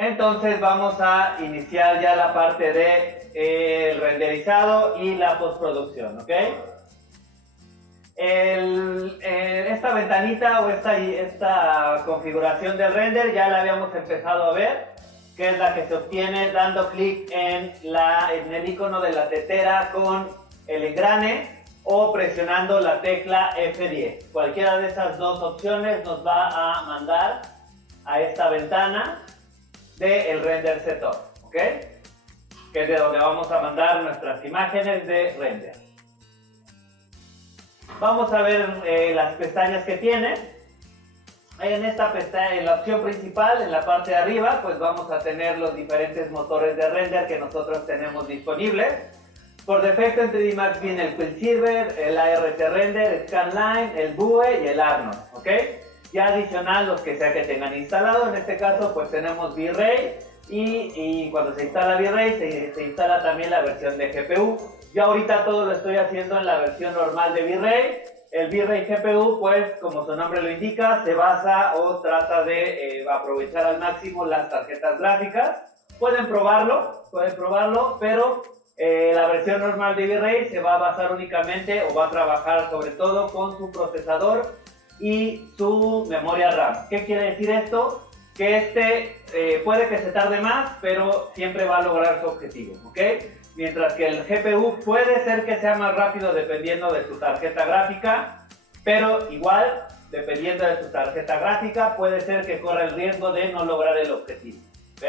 Entonces vamos a iniciar ya la parte de el renderizado y la postproducción, ¿ok? Esta ventanita o esta configuración del render ya la habíamos empezado a ver, que es la que se obtiene dando clic en el icono de la tetera con el engrane o presionando la tecla F10. Cualquiera de esas dos opciones nos va a mandar a esta ventana del render setup, ¿ok? Que es de donde vamos a mandar nuestras imágenes de render. Vamos a ver las pestañas que tiene. En esta pestaña, en la opción principal, en la parte de arriba, pues vamos a tener los diferentes motores de render que nosotros tenemos disponibles. Por defecto en 3D Max viene el Quicksilver, el ART Render, Scanline, el Vue y el Arnold, ¿ok? Ya adicional los que sea que tengan instalado, en este caso pues tenemos V-Ray y cuando se instala V-Ray se instala también la versión de GPU. Yo ahorita todo lo estoy haciendo en la versión normal de V-Ray. El V-Ray GPU, pues como su nombre lo indica, se basa o trata de aprovechar al máximo las tarjetas gráficas. Pueden probarlo, pero la versión normal de V-Ray se va a basar únicamente o va a trabajar sobre todo con su procesador y su memoria RAM. ¿Qué quiere decir esto? Que puede que se tarde más, pero siempre va a lograr su objetivo, ¿ok? Mientras que el GPU puede ser que sea más rápido dependiendo de su tarjeta gráfica, pero igual, dependiendo de su tarjeta gráfica, puede ser que corra el riesgo de no lograr el objetivo, ¿ok?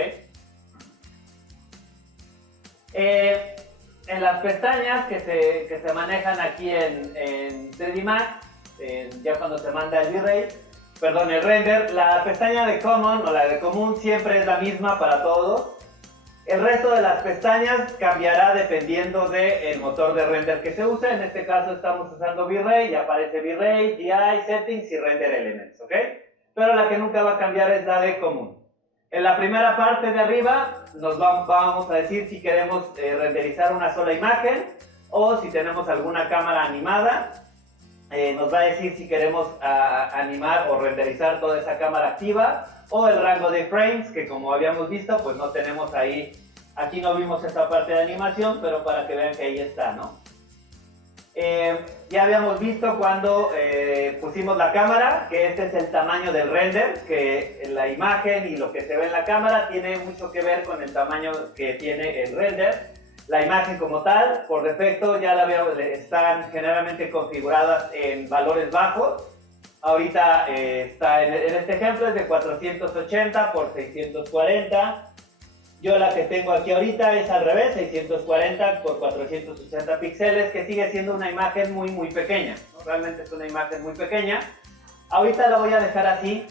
En las pestañas que se manejan aquí en 3D Max, ya cuando se manda el V-Ray, perdón, el render, la pestaña de Common o la de común siempre es la misma para todos. El resto de las pestañas cambiará dependiendo del motor de render que se use. En este caso estamos usando V-Ray y aparece V-Ray, GI, Settings y Render Elements, ¿ok? Pero la que nunca va a cambiar es la de común. En la primera parte de arriba nos vamos a decir si queremos renderizar una sola imagen o si tenemos alguna cámara animada. Nos va a decir si queremos animar o renderizar toda esa cámara activa o el rango de frames, que como habíamos visto, pues no tenemos ahí, aquí no vimos esta parte de animación, pero para que vean que ahí está, ¿no? Ya habíamos visto cuando pusimos la cámara, que este es el tamaño del render, que la imagen y lo que se ve en la cámara tiene mucho que ver con el tamaño que tiene el render. La imagen como tal, por defecto, ya están generalmente configuradas en valores bajos. Ahorita está en este ejemplo es de 480 por 640. Yo la que tengo aquí ahorita es al revés, 640 por 480 píxeles, que sigue siendo una imagen muy pequeña, ¿no? Realmente es una imagen muy pequeña. Ahorita la voy a dejar así.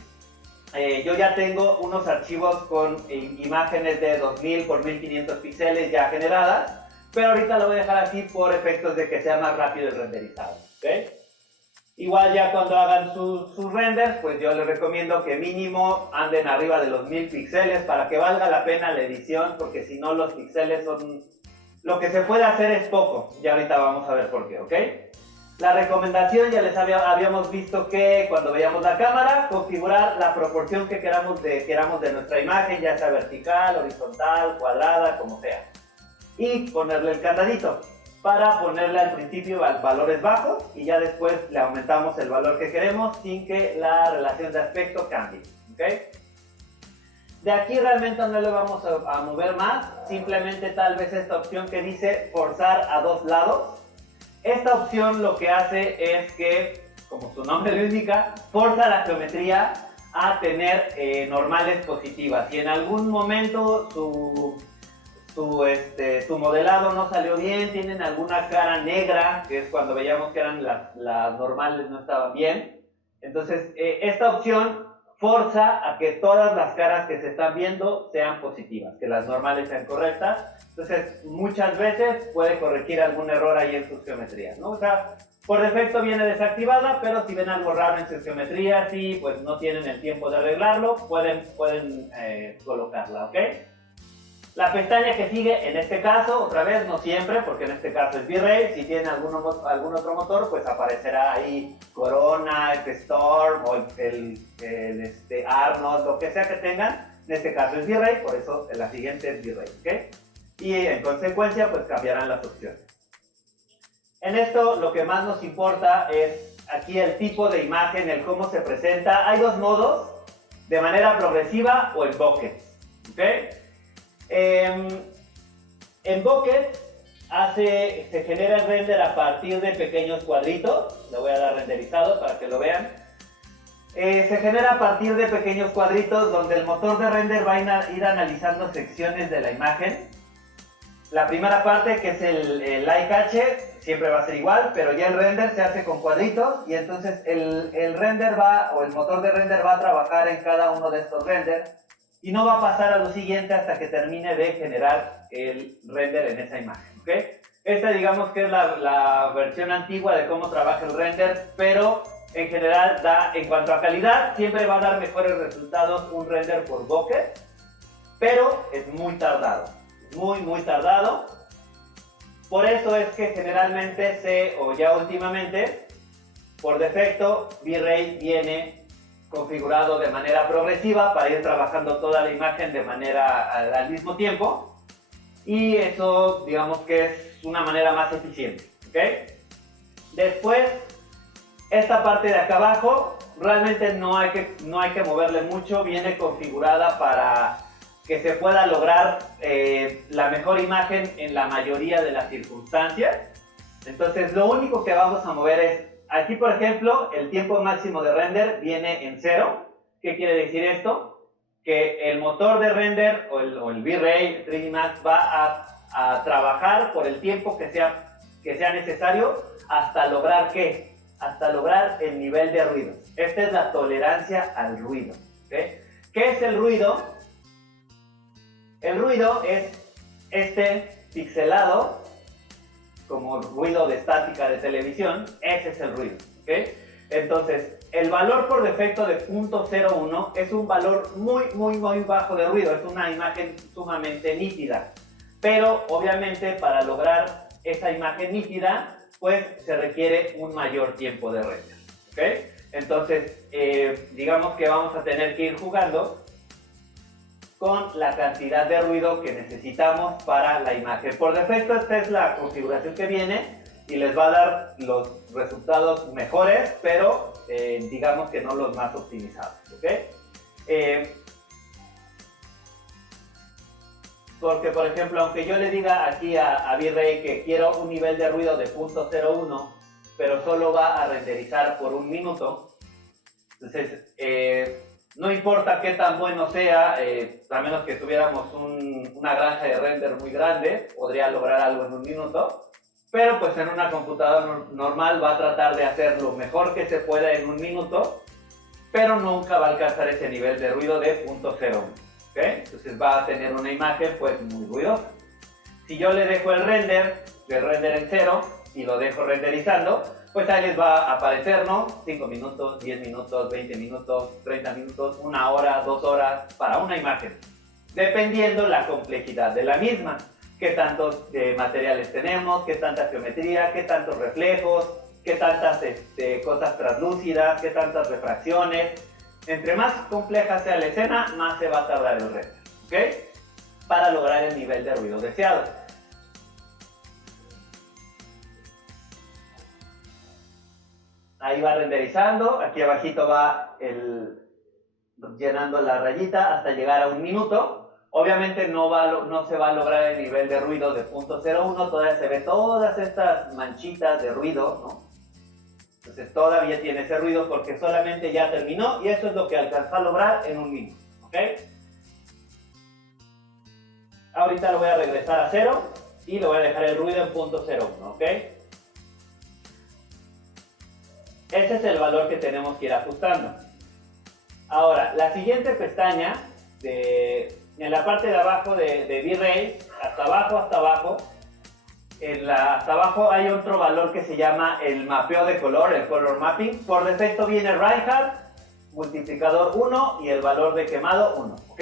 Yo ya tengo unos archivos con imágenes de 2000 por 1500 píxeles ya generadas, pero ahorita lo voy a dejar así por efectos de que sea más rápido el renderizado, ¿ok? Igual ya cuando hagan sus renders, pues yo les recomiendo que mínimo anden arriba de los 1000 píxeles para que valga la pena la edición, porque si no los píxeles son... Lo que se puede hacer es poco, y ahorita vamos a ver por qué, ¿ok? La recomendación, ya les habíamos visto que cuando veamos la cámara, configurar la proporción que queramos de nuestra imagen, ya sea vertical, horizontal, cuadrada, como sea. Y ponerle el candadito para ponerle al principio valores bajos y ya después le aumentamos el valor que queremos sin que la relación de aspecto cambie, ¿ok? De aquí realmente no le vamos a mover más, simplemente tal vez esta opción que dice forzar a dos lados. Esta opción lo que hace es que, como su nombre lo indica, forza la geometría a tener normales positivas. Si en algún momento su modelado no salió bien, tienen alguna cara negra, que es cuando veíamos que eran las normales no estaban bien, entonces esta opción forza a que todas las caras que se están viendo sean positivas, que las normales sean correctas. Entonces muchas veces puede corregir algún error ahí en sus geometrías, ¿no? O sea, por defecto viene desactivada, pero si ven algo raro en sus geometrías y pues no tienen el tiempo de arreglarlo, pueden colocarla, ¿ok? La pestaña que sigue, en este caso, otra vez, no siempre, porque en este caso es V-Ray. Si tienen algún otro motor, pues aparecerá ahí Corona, Storm o el Arnold, lo que sea que tengan. En este caso es V-Ray, por eso la siguiente es V-Ray, ¿ok? Y en consecuencia, pues cambiarán las opciones. En esto, lo que más nos importa es aquí el tipo de imagen, el cómo se presenta. Hay dos modos, de manera progresiva o en buckets, ¿ok? En bucket se genera el render a partir de pequeños cuadritos. Le voy a dar renderizado para que lo vean. Se genera a partir de pequeños cuadritos donde el motor de render va a ir analizando secciones de la imagen. La primera parte, que es el eye cache, siempre va a ser igual, pero ya el render se hace con cuadritos y entonces el render o el motor de render va a trabajar en cada uno de estos renders y no va a pasar a lo siguiente hasta que termine de generar el render en esa imagen, ¿ok? Esta digamos que es la versión antigua de cómo trabaja el render, pero en general en cuanto a calidad, siempre va a dar mejores resultados un render por bucket, pero es muy tardado, muy tardado. Por eso es que generalmente o ya últimamente, por defecto, V-Ray viene configurado de manera progresiva para ir trabajando toda la imagen de manera al mismo tiempo. Y eso, digamos que es una manera más eficiente, ¿ok? Después, esta parte de acá abajo, realmente no hay que moverle mucho, viene configurada para que se pueda lograr la mejor imagen en la mayoría de las circunstancias. Entonces lo único que vamos a mover es, aquí por ejemplo, el tiempo máximo de render viene en 0. ¿Qué quiere decir esto? Que el motor de render o el V-Ray 3D Max va a trabajar por el tiempo que sea necesario hasta lograr ¿qué? Hasta lograr el nivel de ruido. Esta es la tolerancia al ruido, ¿okay? ¿Qué es el ruido? El ruido es este pixelado, como ruido de estática de televisión. Ese es el ruido, ¿ok? Entonces, el valor por defecto de 0.01 es un valor muy bajo de ruido. Es una imagen sumamente nítida. Pero, obviamente, para lograr esa imagen nítida, pues se requiere un mayor tiempo de render, ¿ok? Entonces, digamos que vamos a tener que ir jugando con la cantidad de ruido que necesitamos para la imagen. Por defecto, esta es la configuración que viene y les va a dar los resultados mejores, pero digamos que no los más optimizados, ¿ok? Porque, por ejemplo, aunque yo le diga aquí a V-Ray que quiero un nivel de ruido de 0.01, pero solo va a renderizar por 1 minuto, entonces no importa qué tan bueno sea, a menos que tuviéramos una granja de render muy grande, podría lograr algo en 1 minuto, pero pues en una computadora normal va a tratar de hacer lo mejor que se pueda en 1 minuto, pero nunca va a alcanzar ese nivel de ruido de 0.01. ¿Okay? Entonces va a tener una imagen pues muy ruidosa. Si yo le dejo el render en 0 y lo dejo renderizando, pues ahí les va a aparecer, ¿no? 5 minutos, 10 minutos, 20 minutos, 30 minutos, 1 hora, 2 horas para una imagen, dependiendo la complejidad de la misma. Qué tantos materiales tenemos, qué tanta geometría, qué tantos reflejos, qué tantas cosas translúcidas, qué tantas refracciones. Entre más compleja sea la escena, más se va a tardar el render, ¿ok? Para lograr el nivel de ruido deseado. Ahí va renderizando, aquí abajito va llenando la rayita hasta llegar a 1 minuto. Obviamente no se va a lograr el nivel de ruido de 0.01, todavía se ve todas estas manchitas de ruido, ¿no? Entonces todavía tiene ese ruido porque solamente ya terminó y eso es lo que alcanzó a lograr en 1 minuto, ¿ok? Ahorita lo voy a regresar a 0 y le voy a dejar el ruido en 0.01, ¿ok? Ese es el valor que tenemos que ir ajustando. Ahora, la siguiente pestaña, en la parte de abajo de V-Ray, hasta abajo, hasta abajo hay otro valor que se llama el mapeo de color, el color mapping. Por defecto viene Reinhardt, multiplicador 1 y el valor de quemado 1, ¿ok?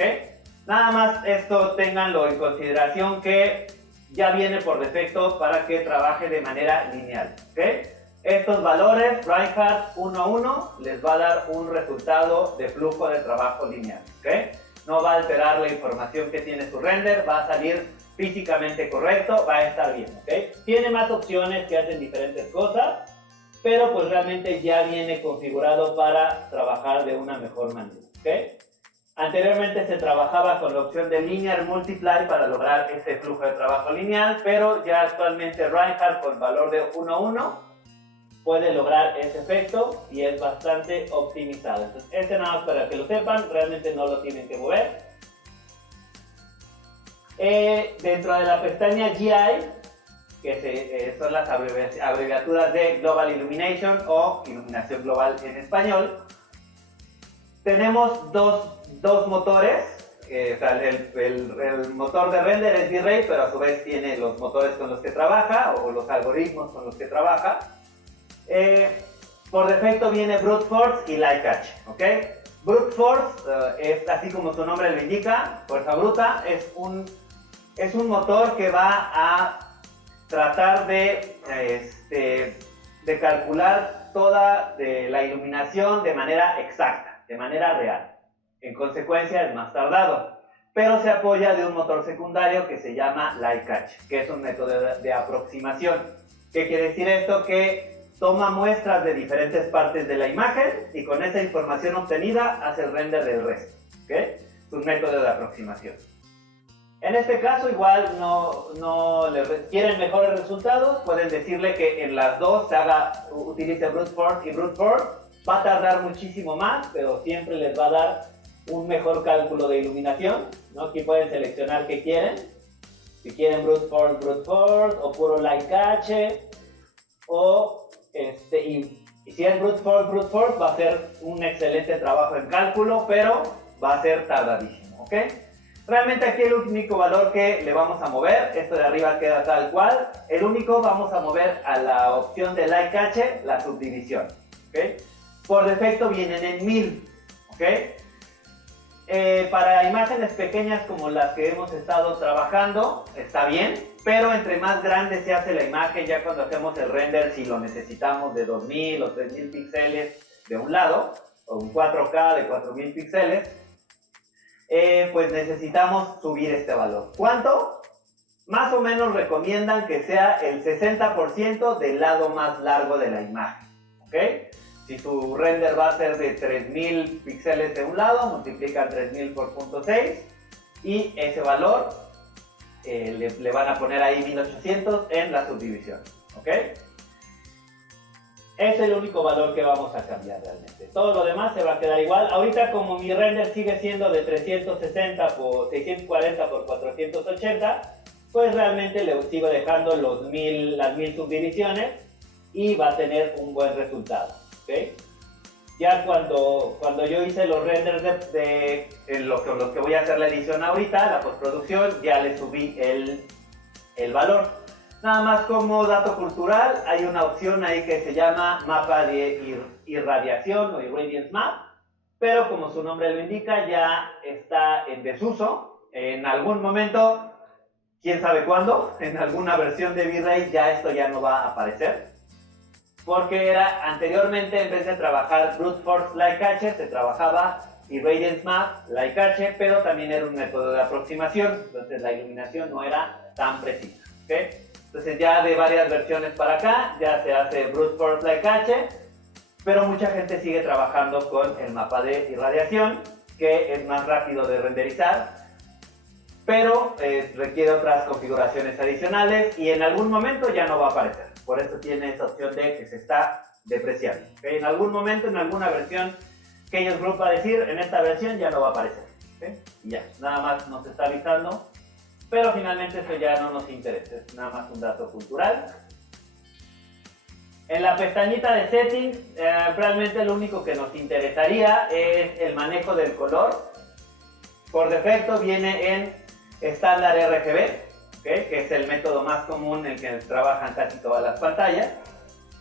Nada más esto ténganlo en consideración que ya viene por defecto para que trabaje de manera lineal, ¿ok? Estos valores, Reinhardt 1, 1, les va a dar un resultado de flujo de trabajo lineal, ¿ok? no va a alterar la información que tiene su render, va a salir físicamente correcto, va a estar bien, ¿ok? Tiene más opciones que hacen diferentes cosas, pero pues realmente ya viene configurado para trabajar de una mejor manera, ¿ok? Anteriormente se trabajaba con la opción de Linear Multiply para lograr este flujo de trabajo lineal, pero ya actualmente Reinhardt con valor de 1:1 puede lograr ese efecto y es bastante optimizado. Entonces, este nada más para que lo sepan, realmente no lo tienen que mover. Dentro de la pestaña GI, que son las abreviaturas de Global Illumination o Iluminación Global en español, tenemos dos motores. O sea, el motor de render es V-Ray, pero a su vez tiene los motores con los que trabaja o los algoritmos con los que trabaja. Por defecto viene Brute Force y Light Catch, ¿ok? Brute Force es así como su nombre lo indica, fuerza bruta, es un motor que va a tratar de calcular toda la iluminación de manera exacta, de manera real. En consecuencia es más tardado, pero se apoya de un motor secundario que se llama Light Catch, que es un método de aproximación. ¿Qué quiere decir esto? Que toma muestras de diferentes partes de la imagen y con esa información obtenida hace el render del resto, ¿ok? Es un método de aproximación. En este caso igual no quieren mejores resultados, pueden decirle que en las dos utilice Brute Force y Brute Force. Va a tardar muchísimo más, pero siempre les va a dar un mejor cálculo de iluminación, ¿no? Aquí pueden seleccionar qué quieren. Si quieren Brute Force o puro Light Catch o y si es Brute Force va a ser un excelente trabajo en cálculo, pero va a ser tardadísimo, ¿ok? Realmente aquí el único valor que le vamos a mover, esto de arriba queda tal cual, el único vamos a mover a la opción de Light Catch, la subdivisión, ¿ok? Por defecto vienen en 1000, ¿ok? Para imágenes pequeñas como las que hemos estado trabajando, está bien, pero entre más grande se hace la imagen, ya cuando hacemos el render, si lo necesitamos de 2000 o 3000 píxeles de un lado, o un 4K de 4000 píxeles, pues necesitamos subir este valor. ¿Cuánto? Más o menos recomiendan que sea el 60% del lado más largo de la imagen, ¿ok? Si su render va a ser de 3000 píxeles de un lado, multiplican 3000 por 0.6 y ese valor le van a poner ahí 1800 en la subdivisión, ¿ok? Es el único valor que vamos a cambiar realmente. Todo lo demás se va a quedar igual. Ahorita como mi render sigue siendo de 360 por 640 por 480, pues realmente le sigo dejando las 1000 subdivisiones y va a tener un buen resultado, ¿ok? Ya cuando yo hice los renders de los que voy a hacer la edición ahorita, la postproducción, ya le subí el valor. Nada más como dato cultural, hay una opción ahí que se llama mapa de irradiación o Irradiance Map, pero como su nombre lo indica, ya está en desuso. En algún momento, quién sabe cuándo, en alguna versión de V-Ray ya esto ya no va a aparecer. Porque era anteriormente, en vez de trabajar Brute Force Light Catch, se trabajaba Irradiance Map Light Catch, pero también era un método de aproximación, entonces la iluminación no era tan precisa, ¿okay? Entonces ya de varias versiones para acá ya se hace Brute Force Light Catch, pero mucha gente sigue trabajando con el mapa de irradiación, que es más rápido de renderizar, pero requiere otras configuraciones adicionales y en algún momento ya no va a aparecer. Por eso tiene esa opción de que se está depreciando, ¿okay? En algún momento, en alguna versión, Chaos Group va a decir, en esta versión ya no va a aparecer, ¿okay? Y ya, nada más nos está avisando. Pero finalmente eso ya no nos interesa, es nada más un dato cultural. En la pestañita de Settings, realmente lo único que nos interesaría es el manejo del color. Por defecto viene en estándar RGB, ¿okay? Que es el método más común en el que trabajan casi todas las pantallas.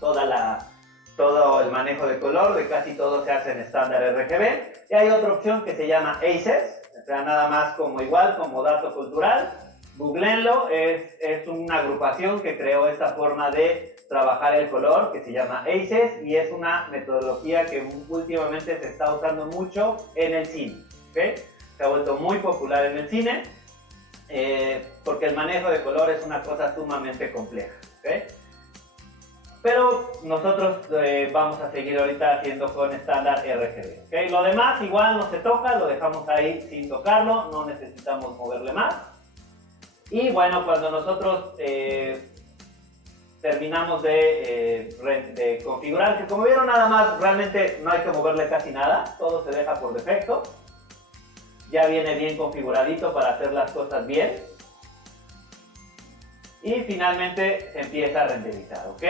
Todo el manejo de color de casi todo se hace en estándar RGB. Y hay otra opción que se llama ACES. O sea, nada más como dato cultural, googleenlo, es una agrupación que creó esta forma de trabajar el color que se llama ACES y es una metodología que últimamente se está usando mucho en el cine, ¿okay? se ha vuelto muy popular en el cine, porque el manejo de color es una cosa sumamente compleja, ¿okay? Pero nosotros vamos a seguir ahorita haciendo con estándar RGB, ¿okay? Lo demás igual no se toca, lo dejamos ahí sin tocarlo, no necesitamos moverle más. Y bueno, cuando nosotros terminamos de configurar, que como vieron nada más, realmente no hay que moverle casi nada, todo se deja por defecto. Ya viene bien configuradito para hacer las cosas bien. Y finalmente se empieza a renderizar, ¿ok?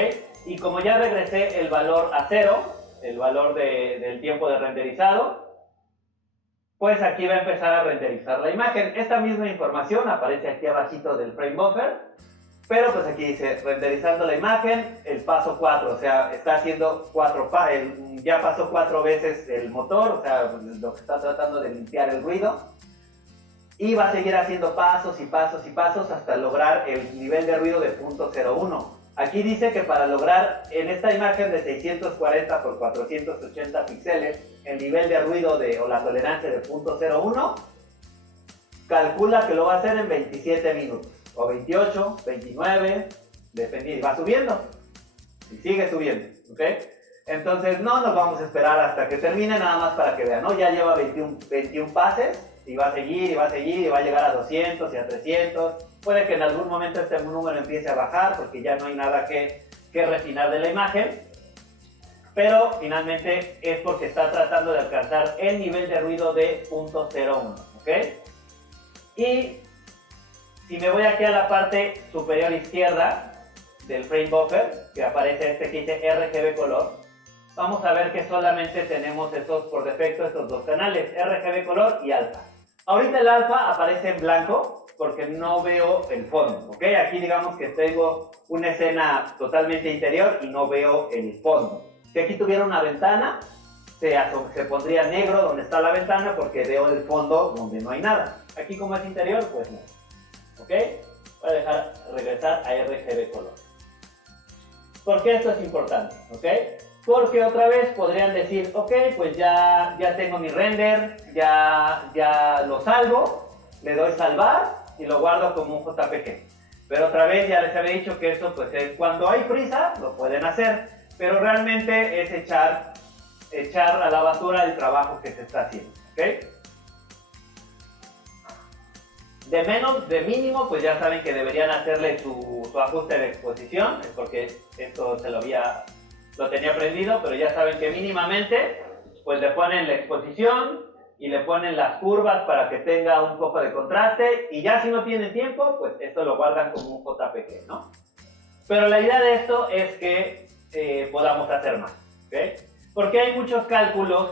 Y como ya regresé el valor a 0, el valor del tiempo de renderizado, pues aquí va a empezar a renderizar la imagen. Esta misma información aparece aquí abajito del frame buffer, pero pues aquí dice renderizando la imagen, el paso 4, o sea, está haciendo ya pasó 4 veces el motor, o sea, lo que está tratando de limpiar el ruido, y va a seguir haciendo pasos y pasos y pasos hasta lograr el nivel de ruido de 0.01. Aquí dice que para lograr en esta imagen de 640 por 480 píxeles el nivel de ruido o la tolerancia de 0.01, calcula que lo va a hacer en 27 minutos, o 28, 29, dependiendo, va subiendo, y sigue subiendo, ¿ok? Entonces no nos vamos a esperar hasta que termine, nada más para que vean, ¿no? Ya lleva 21 pases, y va a seguir, y va a seguir, y va a llegar a 200 y a 300. Puede que en algún momento este número empiece a bajar, porque ya no hay nada que refinar de la imagen, pero finalmente es porque está tratando de alcanzar el nivel de ruido de 0.01, ¿ok? Y si me voy aquí a la parte superior izquierda del frame buffer, que aparece que dice RGB color, vamos a ver que solamente tenemos por defecto estos dos canales, RGB color y alfa. Ahorita el alfa aparece en blanco porque no veo el fondo, ¿ok? Aquí digamos que tengo una escena totalmente interior y no veo el fondo. Si aquí tuviera una ventana, se pondría negro donde está la ventana porque veo el fondo donde no hay nada. Aquí como es interior, pues no. ¿Ok? Voy a regresar a RGB color. ¿Por qué esto es importante? ¿Ok? Porque otra vez podrían decir, ok, pues ya tengo mi render, ya lo salvo, le doy salvar y lo guardo como un JPG. Pero otra vez ya les había dicho que eso, pues cuando hay prisa, lo pueden hacer, pero realmente es echar a la basura el trabajo que se está haciendo, ¿ok? De mínimo, pues ya saben que deberían hacerle su ajuste de exposición, es porque esto lo tenía aprendido, pero ya saben que mínimamente pues le ponen la exposición y le ponen las curvas para que tenga un poco de contraste, y ya si no tienen tiempo, pues esto lo guardan como un JPG, ¿no? Pero la idea de esto es que podamos hacer más, ¿ok? Porque hay muchos cálculos,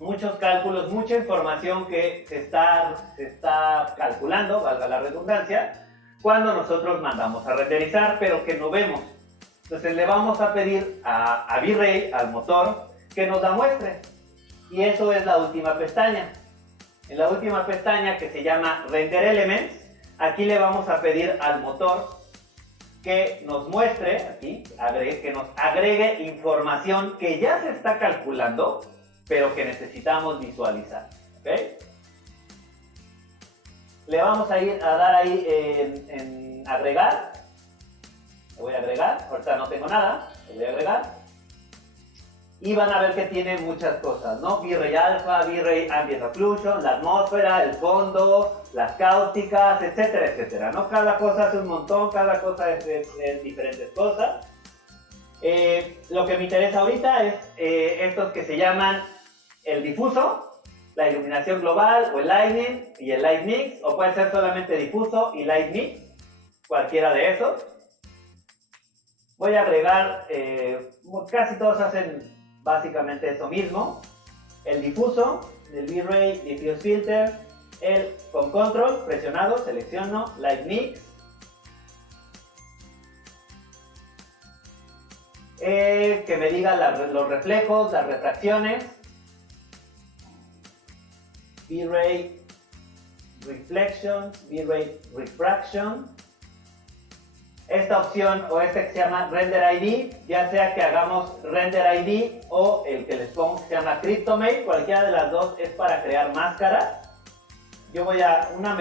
mucha información que se está calculando, valga la redundancia, cuando nosotros mandamos a renderizar, pero que no vemos. Entonces le vamos a pedir a V-Ray, al motor, que nos la muestre. Y eso es la última pestaña. En la última pestaña, que se llama Render Elements, aquí le vamos a pedir al motor que nos muestre, aquí, que nos agregue información que ya se está calculando, pero que necesitamos visualizar, ¿ok? Le vamos a dar ahí en agregar. Le voy a agregar, ahorita no tengo nada, le voy a agregar. Y van a ver que tiene muchas cosas, ¿no? V-Ray Alpha, V-Ray Ambient Occlusion, la atmósfera, el fondo, las cáusticas, etcétera, etcétera, ¿no? Cada cosa es un montón, cada cosa es diferentes cosas. Lo que me interesa ahorita es estos que se llaman el difuso, la iluminación global, o el lighting y el light mix, o puede ser solamente difuso y light mix, cualquiera de esos. Voy a agregar, casi todos hacen básicamente eso mismo, el difuso, el V-Ray Diffuse Filter, con control presionado, selecciono Light Mix, que me diga los reflejos, las refracciones, V-Ray Reflection, V-Ray Refraction. Esta opción o que se llama Render ID, ya sea que hagamos Render ID o el que les pongo que se llama Cryptomate, cualquiera de las dos es para crear máscaras. yo voy a una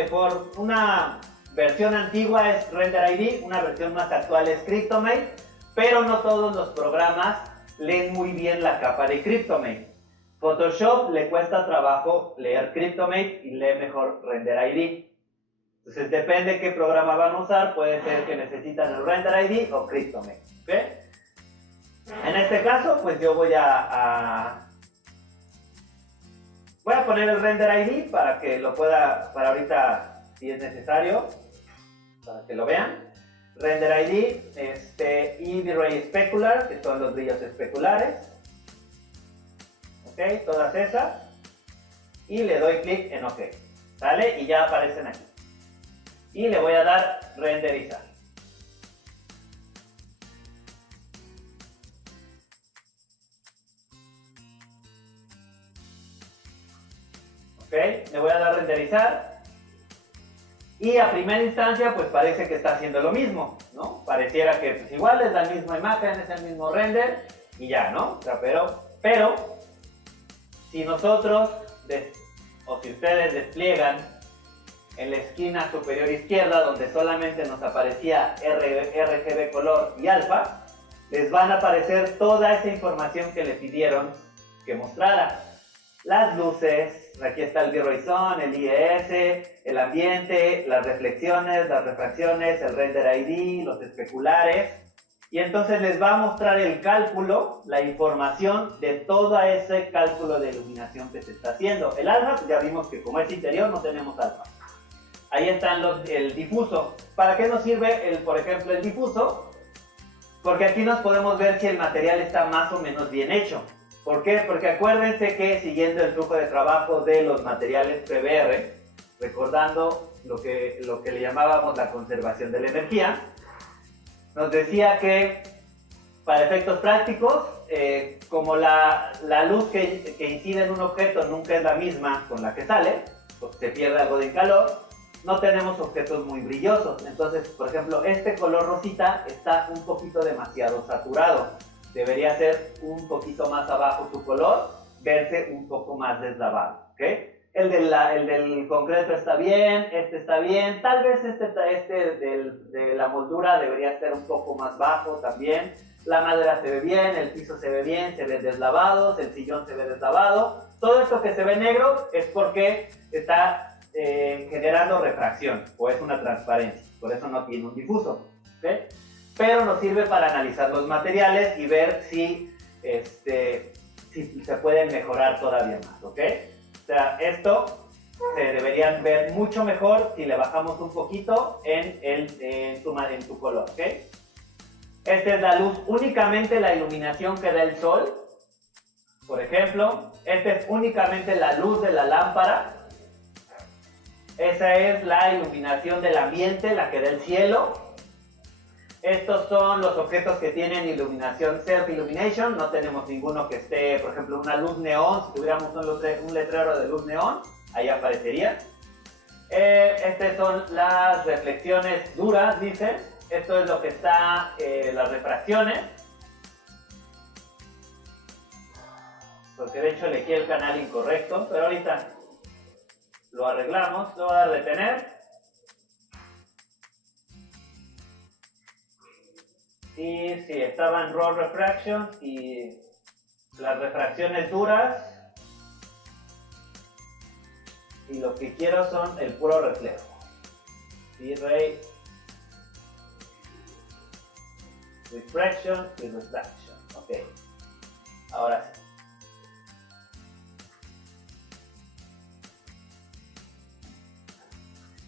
versión antigua es RenderID, una versión más actual es Cryptomate, pero no todos los programas leen muy bien la capa de Cryptomate. Photoshop le cuesta trabajo leer Cryptomate y lee mejor RenderID. Entonces depende qué programa van a usar, puede ser que necesitan el RenderID o Cryptomate. ¿Okay? En este caso, pues yo voy a poner el RenderID para que lo pueda, para ahorita si es necesario, para que lo vean. RenderID y V-Ray Specular, que son los brillos especulares. Ok, todas esas. Y le doy clic en OK. ¿Sale? Y ya aparecen aquí. Y le voy a dar renderizar. Ok, le voy a dar renderizar. Y a primera instancia, pues parece que está haciendo lo mismo, ¿no? Pareciera que pues, igual es la misma imagen, es el mismo render y ya, ¿no? O sea, pero si nosotros, o si ustedes despliegan en la esquina superior izquierda, donde solamente nos aparecía RGB color y alfa, les van a aparecer toda esa información que le pidieron que mostrara. Las luces, aquí está el V-Ray, el IES, el ambiente, las reflexiones, las refracciones, el render ID, los especulares. Y entonces les va a mostrar el cálculo, la información de todo ese cálculo de iluminación que se está haciendo. El alfa, pues ya vimos que como es interior no tenemos alfa. Ahí están el difuso. ¿Para qué nos sirve, por ejemplo, el difuso? Porque aquí nos podemos ver si el material está más o menos bien hecho. ¿Por qué? Porque acuérdense que siguiendo el flujo de trabajo de los materiales PBR, recordando lo que le llamábamos la conservación de la energía, nos decía que para efectos prácticos, como la luz que incide en un objeto nunca es la misma con la que sale, porque se pierde algo de calor, no tenemos objetos muy brillosos. Entonces, por ejemplo, este color rosita está un poquito demasiado saturado. Debería ser un poquito más abajo su color, verse un poco más deslavado, ¿ok? El del concreto está bien, este está bien, tal vez de la moldura debería ser un poco más bajo también. La madera se ve bien, el piso se ve bien, se ve deslavado, el sillón se ve deslavado. Todo esto que se ve negro es porque está generando refracción o es una transparencia, por eso no tiene un difuso, ¿ok? Pero nos sirve para analizar los materiales y ver si se pueden mejorar todavía más, ¿ok? O sea, esto se deberían ver mucho mejor si le bajamos un poquito en tu color, ¿ok? Esta es la luz, únicamente la iluminación que da el sol, por ejemplo. Esta es únicamente la luz de la lámpara. Esa es la iluminación del ambiente, la que da el cielo. Estos son los objetos que tienen iluminación self-illumination. No tenemos ninguno que esté, por ejemplo, una luz neón. Si tuviéramos un letrero de luz neón, ahí aparecería. Estas son las reflexiones duras, dice. Esto es lo que está, las refracciones. Porque de hecho elegí el canal incorrecto, pero ahorita lo arreglamos. Lo voy a dar detener. Y sí, estaban raw refraction y las refracciones duras. Y lo que quiero son el puro reflejo. V-Ray, refraction y refraction. Ok. Ahora sí.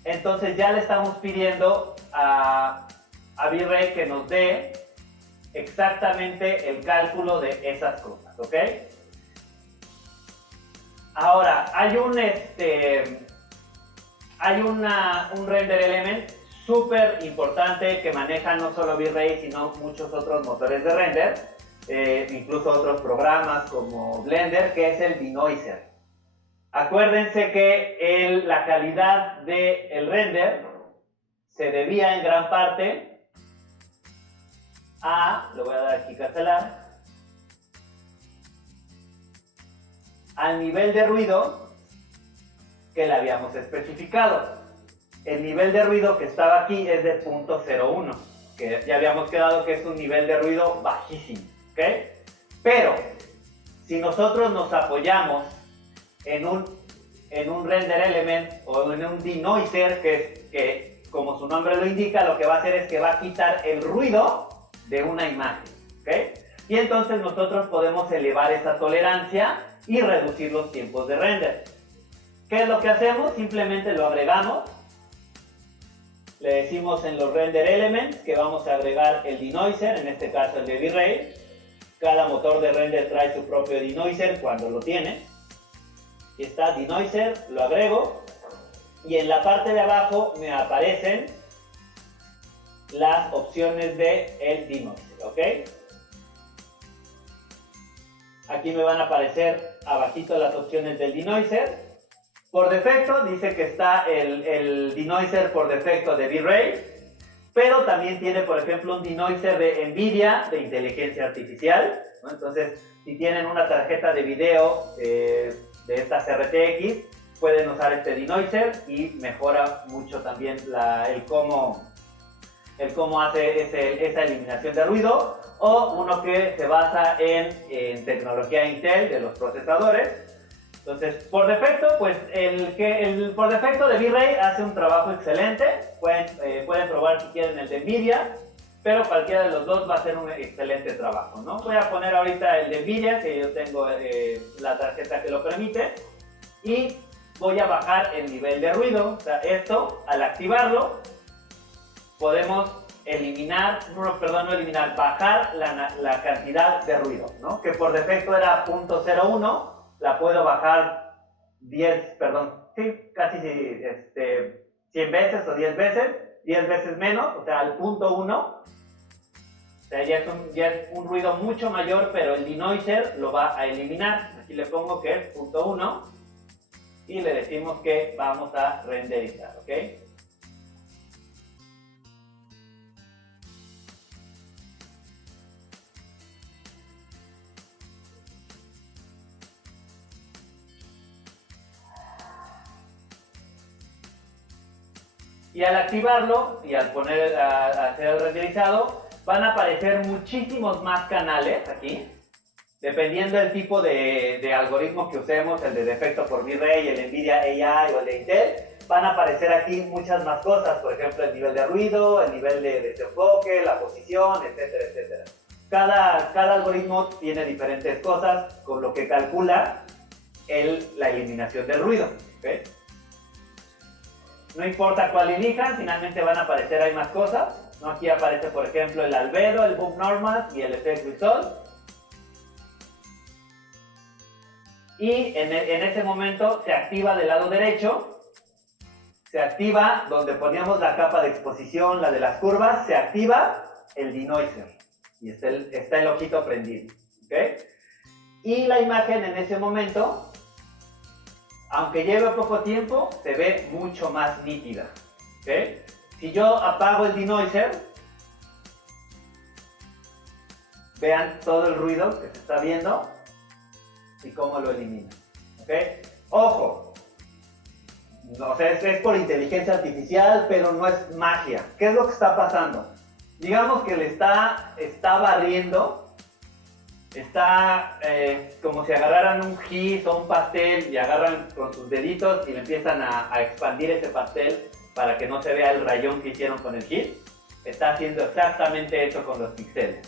Entonces ya le estamos pidiendo a V-Ray que nos dé exactamente el cálculo de esas cosas, ¿ok? Ahora, hay un render element súper importante que maneja no solo V-Ray, sino muchos otros motores de render, incluso otros programas como Blender, que es el denoiser. Acuérdense que la calidad del render se debía en gran parte le voy a dar aquí cancelar, al nivel de ruido que le habíamos especificado. El nivel de ruido que estaba aquí es de 0.01, que ya habíamos quedado que es un nivel de ruido bajísimo, ¿ok? Pero, si nosotros nos apoyamos en un render element o en un denoiser, que como su nombre lo indica, lo que va a hacer es que va a quitar el ruido de una imagen, ¿ok? Y entonces nosotros podemos elevar esa tolerancia y reducir los tiempos de render. ¿Qué es lo que hacemos? Simplemente lo agregamos. Le decimos en los render elements que vamos a agregar el denoiser, en este caso el de V-Ray. Cada motor de render trae su propio denoiser cuando lo tiene. Aquí está denoiser, lo agrego. Y en la parte de abajo me aparecen las opciones de el denoiser, ¿ok? Aquí me van a aparecer abajito las opciones del denoiser. Por defecto dice que está el denoiser por defecto de V-Ray, pero también tiene, por ejemplo, un denoiser de NVIDIA de inteligencia artificial, ¿no? Entonces, si tienen una tarjeta de video de estas RTX, pueden usar este denoiser y mejora mucho también el cómo hace esa eliminación de ruido, o uno que se basa en tecnología Intel de los procesadores. Entonces, por defecto, pues el por defecto de V-Ray hace un trabajo excelente. Pueden probar si quieren el de NVIDIA, pero cualquiera de los dos va a hacer un excelente trabajo, ¿no? Voy a poner ahorita el de NVIDIA, que yo tengo la tarjeta que lo permite, y voy a bajar el nivel de ruido. O sea, esto, al activarlo, podemos bajar la cantidad de ruido, ¿no? Que por defecto era 0.01. La puedo bajar casi 100 veces o 10 veces menos, o sea, al 0.1. O sea, ya es un ruido mucho mayor, pero el denoiser lo va a eliminar. Aquí le pongo que es 0.1 y le decimos que vamos a renderizar, ¿ok? Y al activarlo y al hacer el renderizado, van a aparecer muchísimos más canales aquí, dependiendo del tipo de algoritmo que usemos, el de defecto por V-Ray, el NVIDIA AI o el de Intel. Van a aparecer aquí muchas más cosas, por ejemplo el nivel de ruido, el nivel de desenfoque, la posición, etcétera, etcétera. Cada algoritmo tiene diferentes cosas con lo que calcula la eliminación del ruido, ¿okay? No importa cuál elijan, finalmente van a aparecer ahí más cosas, ¿no? Aquí aparece, por ejemplo, el albedo, el bump normal y el effect result. Y en ese momento se activa del lado derecho, se activa donde poníamos la capa de exposición, la de las curvas, se activa el denoiser y está el ojito prendido, ¿okay? Y la imagen en ese momento, aunque lleve poco tiempo, se ve mucho más nítida, ¿okay? Si yo apago el denoiser, vean todo el ruido que se está viendo y cómo lo elimina, ¿okay? Ojo, no sé, es por inteligencia artificial, pero no es magia. ¿Qué es lo que está pasando? Digamos que le está barriendo. Está como si agarraran un gis o un pastel y agarran con sus deditos y le empiezan a expandir ese pastel para que no se vea el rayón que hicieron con el gis. Está haciendo exactamente eso con los píxeles.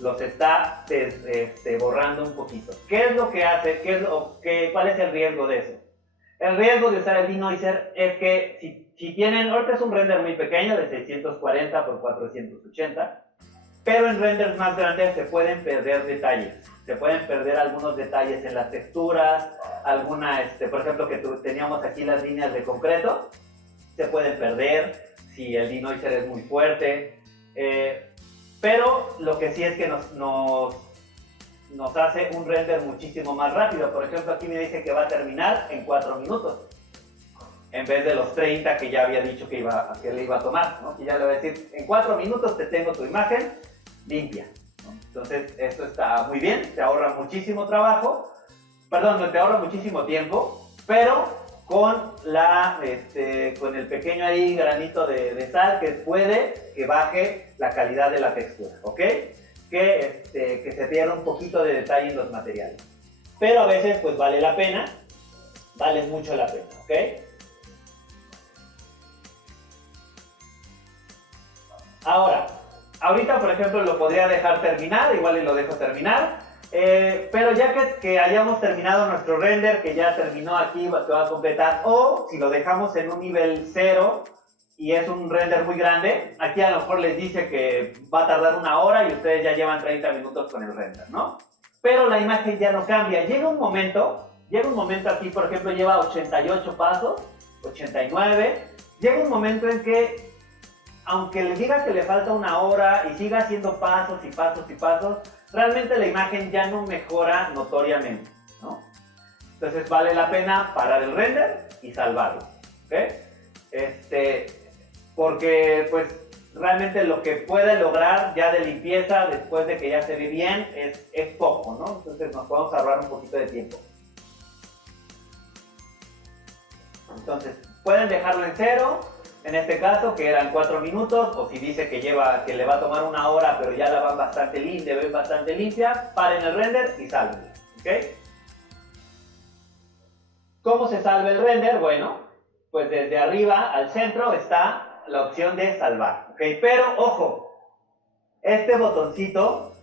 Los está borrando un poquito. ¿Qué es lo que hace? ¿Cuál es el riesgo de eso? El riesgo de usar el denoiser es que si tienen, ahorita es un render muy pequeño de 640 por 480, pero en renders más grandes se pueden perder detalles. Se pueden perder algunos detalles en las texturas, por ejemplo, que teníamos aquí las líneas de concreto, se pueden perder si el denoiser es muy fuerte. Pero lo que sí es que nos hace un render muchísimo más rápido. Por ejemplo, aquí me dice que va a terminar en 4 minutos. En vez de los 30 que ya había dicho que le iba a tomar, ¿no? Y ya le voy a decir, en 4 minutos te tengo tu imagen limpia, ¿no? Entonces, esto está muy bien, te ahorra muchísimo trabajo, te ahorra muchísimo tiempo, pero con el pequeño ahí granito de sal que puede que baje la calidad de la textura, ¿ok? Que se pierda un poquito de detalle en los materiales. Pero a veces pues vale la pena, vale mucho la pena, ¿ok? Ahora, ahorita por ejemplo lo podría dejar terminar, igual y lo dejo terminar. Pero ya que hayamos terminado nuestro render, que ya terminó aquí, que va a completar, o si lo dejamos en un nivel 0 y es un render muy grande, aquí a lo mejor les dice que va a tardar 1 hora y ustedes ya llevan 30 minutos con el render, ¿no? Pero la imagen ya no cambia. Llega un momento aquí, por ejemplo, lleva 88 pasos, 89, llega un momento en que, aunque le diga que le falta 1 hora y siga haciendo pasos y pasos y pasos, realmente la imagen ya no mejora notoriamente, ¿no? Entonces vale la pena parar el render y salvarlo, ¿ok? Porque pues realmente lo que puede lograr ya de limpieza después de que ya se ve bien es poco, ¿no? Entonces nos podemos ahorrar un poquito de tiempo. Entonces pueden dejarlo en 0. En este caso, que eran 4 minutos, o si dice que le va a tomar 1 hora, pero ya la van bastante limpia, paren el render y salven, ¿ok? ¿Cómo se salva el render? Bueno, pues desde arriba al centro está la opción de salvar, ¿ok? Pero, ojo, este botoncito,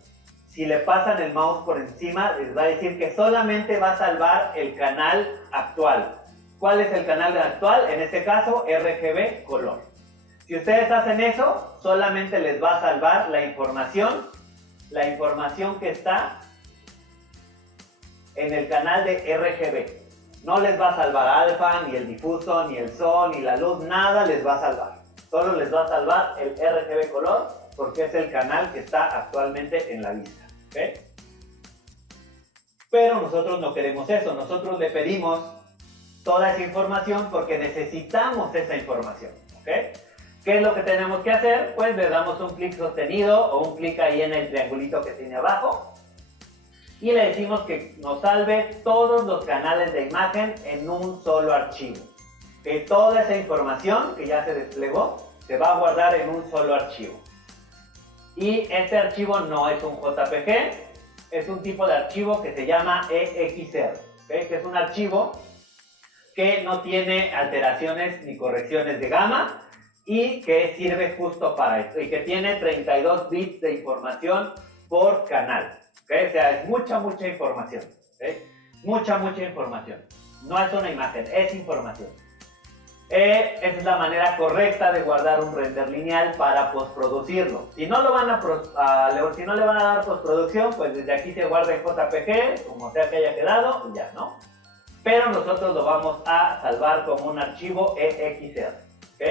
si le pasan el mouse por encima, les va a decir que solamente va a salvar el canal actual. ¿Cuál es el canal actual? En este caso, RGB color. Si ustedes hacen eso, solamente les va a salvar la información que está en el canal de RGB. No les va a salvar alfa, ni el difuso, ni el sol, ni la luz, nada les va a salvar. Solo les va a salvar el RGB color, porque es el canal que está actualmente en la vista, ¿ok? Pero nosotros no queremos eso, nosotros le pedimos toda esa información porque necesitamos esa información, ¿ok? ¿Qué es lo que tenemos que hacer? Pues le damos un clic sostenido o un clic ahí en el triangulito que tiene abajo y le decimos que nos salve todos los canales de imagen en un solo archivo. Que toda esa información que ya se desplegó se va a guardar en un solo archivo. Y este archivo no es un JPG, es un tipo de archivo que se llama EXR, ¿ok? Que es un archivo que no tiene alteraciones ni correcciones de gama y que sirve justo para esto y que tiene 32 bits de información por canal, ¿okay? O sea, es mucha información, ¿okay? Mucha información. No es una imagen, es información. Esa es la manera correcta de guardar un render lineal para postproducirlo. Si no le van a dar postproducción, pues desde aquí se guarda en JPG, como sea que haya quedado, y ya, ¿no? Pero nosotros lo vamos a salvar como un archivo EXR, ¿ok?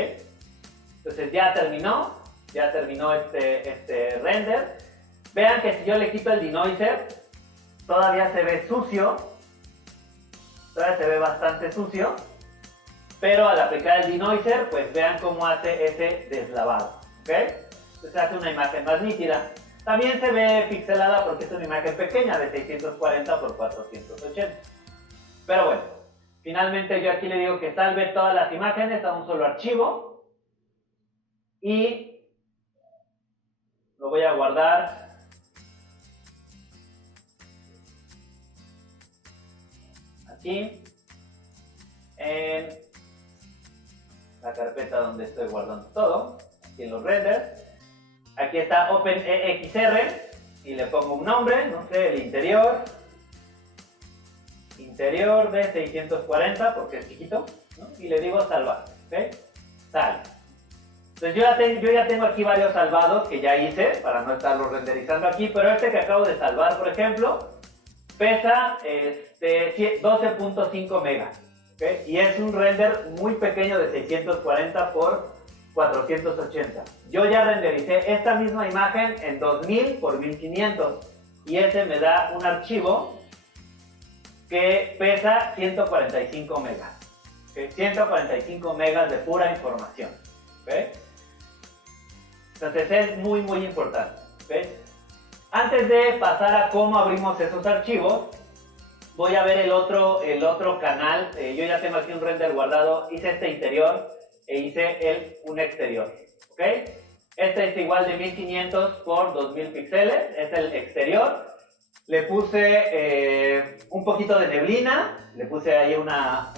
Entonces ya terminó este render. Vean que si yo le quito el denoiser, todavía se ve sucio, todavía se ve bastante sucio, pero al aplicar el denoiser, pues vean cómo hace ese deslavado, ¿ok? Entonces hace una imagen más nítida. También se ve pixelada porque es una imagen pequeña de 640 por 480. Pero bueno, finalmente yo aquí le digo que salve todas las imágenes a un solo archivo y lo voy a guardar aquí en la carpeta donde estoy guardando todo, aquí en los renders. Aquí está OpenEXR y le pongo un nombre, no sé, el interior de 640 porque es chiquito, ¿no? Y le digo salvar, ¿ok? Sale. Entonces yo ya tengo aquí varios salvados que ya hice para no estarlos renderizando aquí, pero este que acabo de salvar, por ejemplo, pesa 12.5 megas, ¿okay? Y es un render muy pequeño de 640 por 480. Yo ya rendericé esta misma imagen en 2000 por 1500 y ese me da un archivo que pesa 145 megas, ¿okay? 145 megas de pura información, ¿okay? Entonces es muy importante, ¿okay? Antes de pasar a cómo abrimos esos archivos, voy a ver el otro canal. Yo ya tengo aquí un render guardado, hice este interior e hice un exterior, ¿ok? Este es igual de 1500 por 2000 píxeles, es el exterior. Le puse un poquito de neblina, le puse ahí una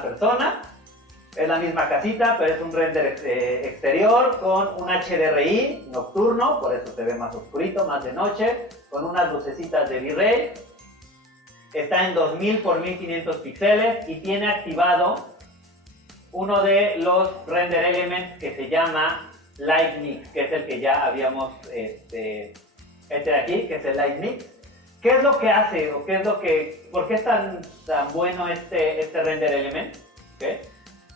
persona. Es la misma casita, pero es un render exterior con un HDRI nocturno, por eso se ve más oscurito, más de noche, con unas lucecitas de V-Ray. Está en 2000 por 1500 píxeles y tiene activado uno de los render elements que se llama Light Mix, que es el que ya habíamos, este de aquí, que es el Light Mix. ¿Qué es lo que hace? ¿O por qué es tan bueno este render element? ¿Okay?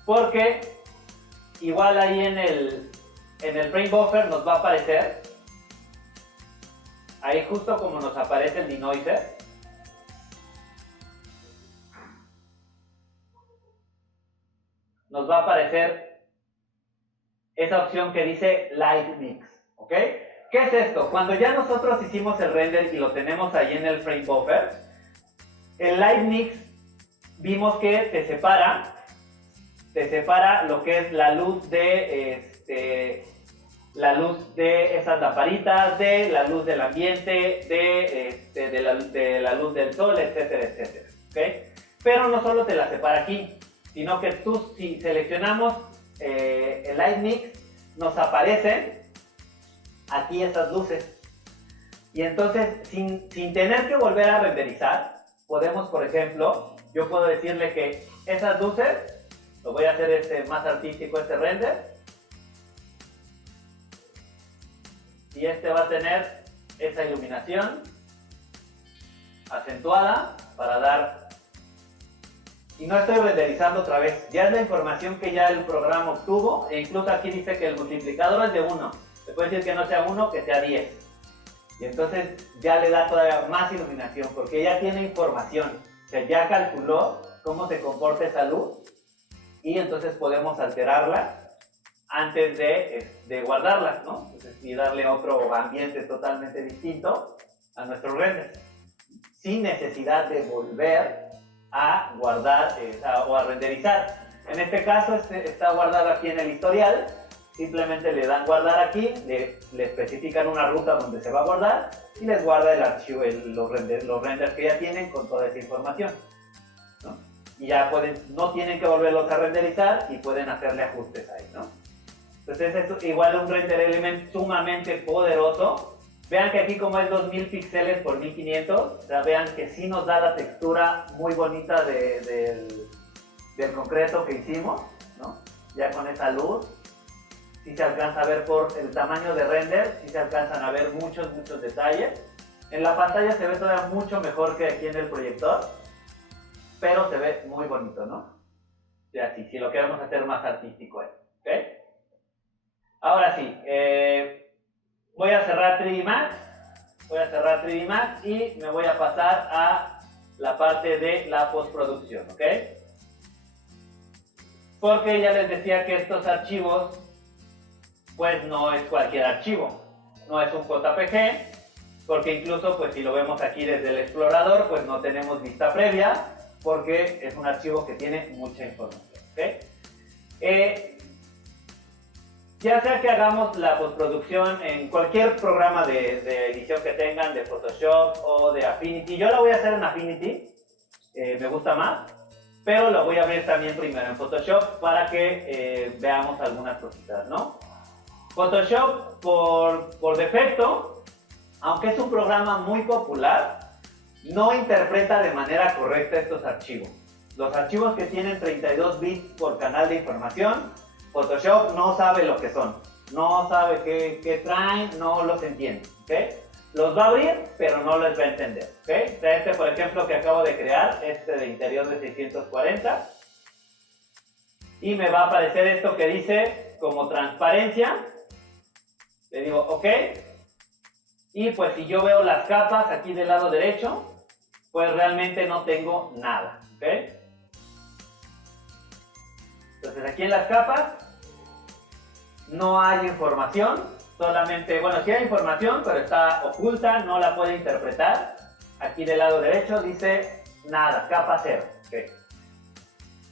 Porque igual ahí en el frame buffer nos va a aparecer, ahí justo como nos aparece el denoiser, nos va a aparecer esa opción que dice Light Mix, ¿ok? ¿Qué es esto? Cuando ya nosotros hicimos el render y lo tenemos ahí en el frame buffer, el Light Mix vimos que te separa lo que es la luz de esas lamparitas, de la luz del ambiente, de la luz del sol, etcétera, etcétera, ¿okay? Pero no solo te la separa aquí, sino que si seleccionamos el Light Mix, nos aparecen aquí esas luces. Y entonces, sin tener que volver a renderizar, podemos, por ejemplo, yo puedo decirle que esas luces, lo voy a hacer más artístico este render, y va a tener esa iluminación acentuada para dar, y no estoy renderizando otra vez, ya es la información que ya el programa obtuvo, e incluso aquí dice que el multiplicador es de 1, se puede decir que no sea 1, que sea 10, y entonces ya le da todavía más iluminación, porque ya tiene información, o sea, ya calculó cómo se comporta esa luz, y entonces podemos alterarla antes de guardarla, ¿no? Entonces, y darle otro ambiente totalmente distinto a nuestros renders, sin necesidad de volver a guardar o a renderizar. En este caso está guardado aquí en el historial, simplemente le dan guardar aquí, le especifican una ruta donde se va a guardar y les guarda el archivo, los renders que ya tienen con toda esa información, ¿no? Y ya no tienen que volverlos a renderizar y pueden hacerle ajustes ahí, ¿no? Entonces es igual un render element sumamente poderoso. Vean que aquí como es 2000 píxeles por 1500, o sea, vean que sí nos da la textura muy bonita del concreto que hicimos, ¿no? Ya con esa luz, sí se alcanza a ver por el tamaño de render, sí se alcanzan a ver muchos detalles. En la pantalla se ve todavía mucho mejor que aquí en el proyector, pero se ve muy bonito, ¿no? Ya sí, si lo queremos hacer más artístico, ¿ok? Ahora sí, voy a cerrar 3D Max, y me voy a pasar a la parte de la postproducción, ¿ok? Porque ya les decía que estos archivos, pues no es cualquier archivo, no es un JPG, porque incluso, pues si lo vemos aquí desde el explorador, pues no tenemos vista previa, porque es un archivo que tiene mucha información, ¿ok? Ya sea que hagamos la postproducción en cualquier programa de edición que tengan, de Photoshop o de Affinity. Yo la voy a hacer en Affinity, me gusta más, pero lo voy a ver también primero en Photoshop para que veamos algunas cositas, ¿no? Photoshop, por defecto, aunque es un programa muy popular, no interpreta de manera correcta estos archivos. Los archivos que tienen 32 bits por canal de información, Photoshop no sabe lo que son, no sabe qué traen, no los entiende, ¿ok? Los va a abrir, pero no los va a entender, ¿ok? O sea, por ejemplo, que acabo de crear, de interior de 640, y me va a aparecer esto que dice como transparencia, le digo OK, y pues si yo veo las capas aquí del lado derecho, pues realmente no tengo nada, ¿ok? Entonces aquí en las capas no hay información, solamente, bueno, sí hay información, pero está oculta, no la puede interpretar. aquí del lado derecho dice nada, capa 0. Okay.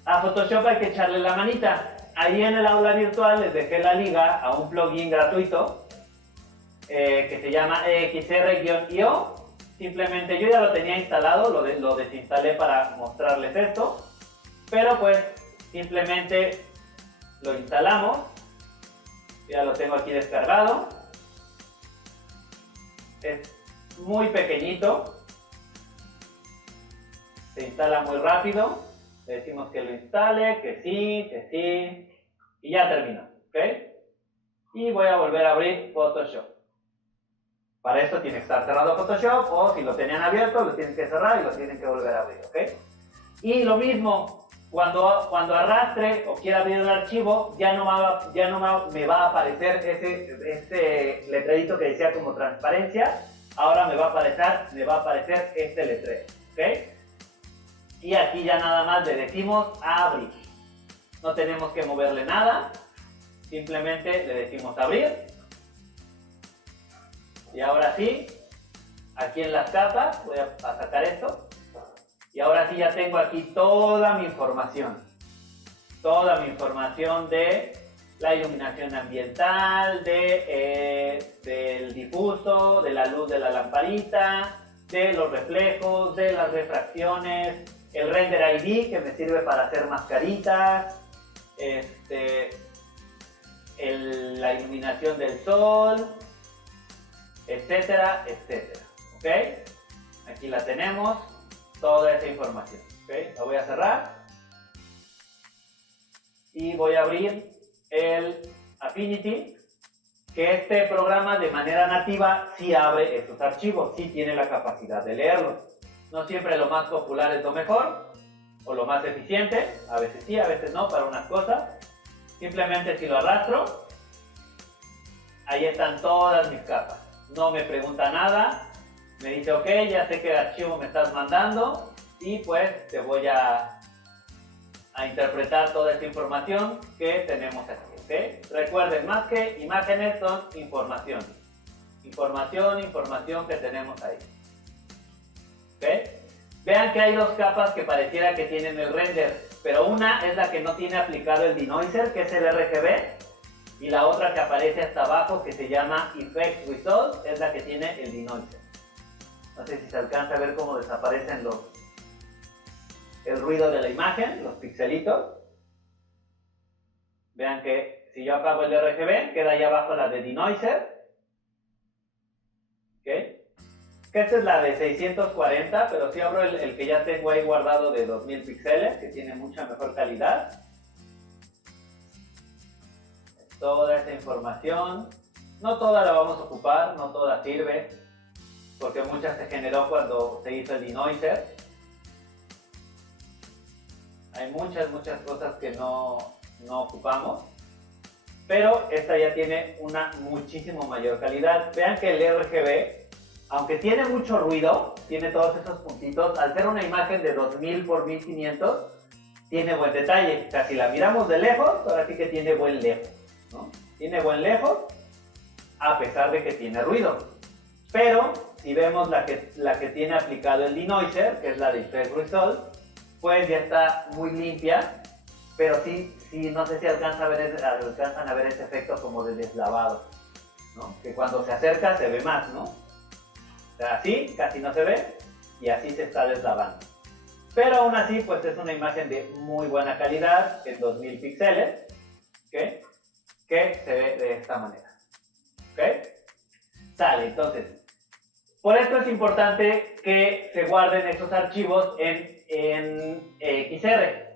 A Photoshop hay que echarle la manita. Ahí en el aula virtual les dejé la liga a un plugin gratuito que se llama EXR-IO. Simplemente yo ya lo tenía instalado, lo desinstalé para mostrarles esto. Pero pues simplemente lo instalamos. Ya lo tengo aquí descargado. Es muy pequeñito. Se instala muy rápido. Le decimos que lo instale, que sí. Y ya terminó. ¿Ok? Y voy a volver a abrir Photoshop. Para esto tiene que estar cerrado Photoshop, o si lo tenían abierto, lo tienen que cerrar y lo tienen que volver a abrir. ¿Ok? Y lo mismo, cuando arrastre o quiera abrir el archivo, ya no me va a aparecer ese letrerito que decía como transparencia. Ahora me va a aparecer este letrero. ¿Ok? Y aquí ya nada más le decimos abrir. No tenemos que moverle nada. Simplemente le decimos abrir. Y ahora sí, aquí en las capas, voy a sacar esto. Y ahora sí ya tengo aquí toda mi información. Toda mi información de la iluminación ambiental, del difuso, de la luz de la lamparita, de los reflejos, de las refracciones, el render ID que me sirve para hacer mascaritas, la iluminación del sol, etcétera, etcétera. ¿Ok? Aquí la tenemos, toda esa información. ¿Ok? La voy a cerrar y voy a abrir el Affinity, que este programa de manera nativa sí abre estos archivos, sí tiene la capacidad de leerlos. No siempre lo más popular es lo mejor o lo más eficiente, a veces sí, a veces no, para unas cosas. Simplemente si lo arrastro, ahí están todas mis capas. No me pregunta nada, me dice ok, ya sé qué archivo me estás mandando y pues te voy a interpretar toda esta información que tenemos aquí. ¿Okay? Recuerden, más que imágenes son información. Información que tenemos ahí. ¿Okay? Vean que hay dos capas que pareciera que tienen el render, pero una es la que no tiene aplicado el denoiser, que es el RGB, y la otra que aparece hasta abajo, que se llama Effect Result, es la que tiene el denoiser. No sé si se alcanza a ver cómo desaparecen el ruido de la imagen, los pixelitos. Vean que si yo apago el RGB, queda ahí abajo la de denoiser. ¿Ok? Que esta es la de 640, pero si abro el que ya tengo ahí guardado de 2000 píxeles, que tiene mucha mejor calidad. Toda esa información, no toda la vamos a ocupar, no toda sirve, porque mucha se generó cuando se hizo el denoiser. Hay muchas cosas que no ocupamos, pero esta ya tiene una muchísimo mayor calidad. Vean que el RGB, aunque tiene mucho ruido, tiene todos esos puntitos, al ser una imagen de 2000 por 1500, tiene buen detalle. O sea, si la miramos de lejos, ahora sí que tiene buen lejos, ¿no? Tiene buen lejos, a pesar de que tiene ruido. Pero, si vemos la que tiene aplicado el denoiser, que es la de Effect Result, pues ya está muy limpia, pero sí, no sé si alcanzan a ver ese efecto como de deslavado, ¿no? Que cuando se acerca se ve más, ¿no? O sea, así casi no se ve y así se está deslavando. Pero aún así, pues es una imagen de muy buena calidad, en 2000 píxeles, ¿okay? Que se ve de esta manera. ¿Ok? Sale, entonces, por esto es importante que se guarden estos archivos en XR.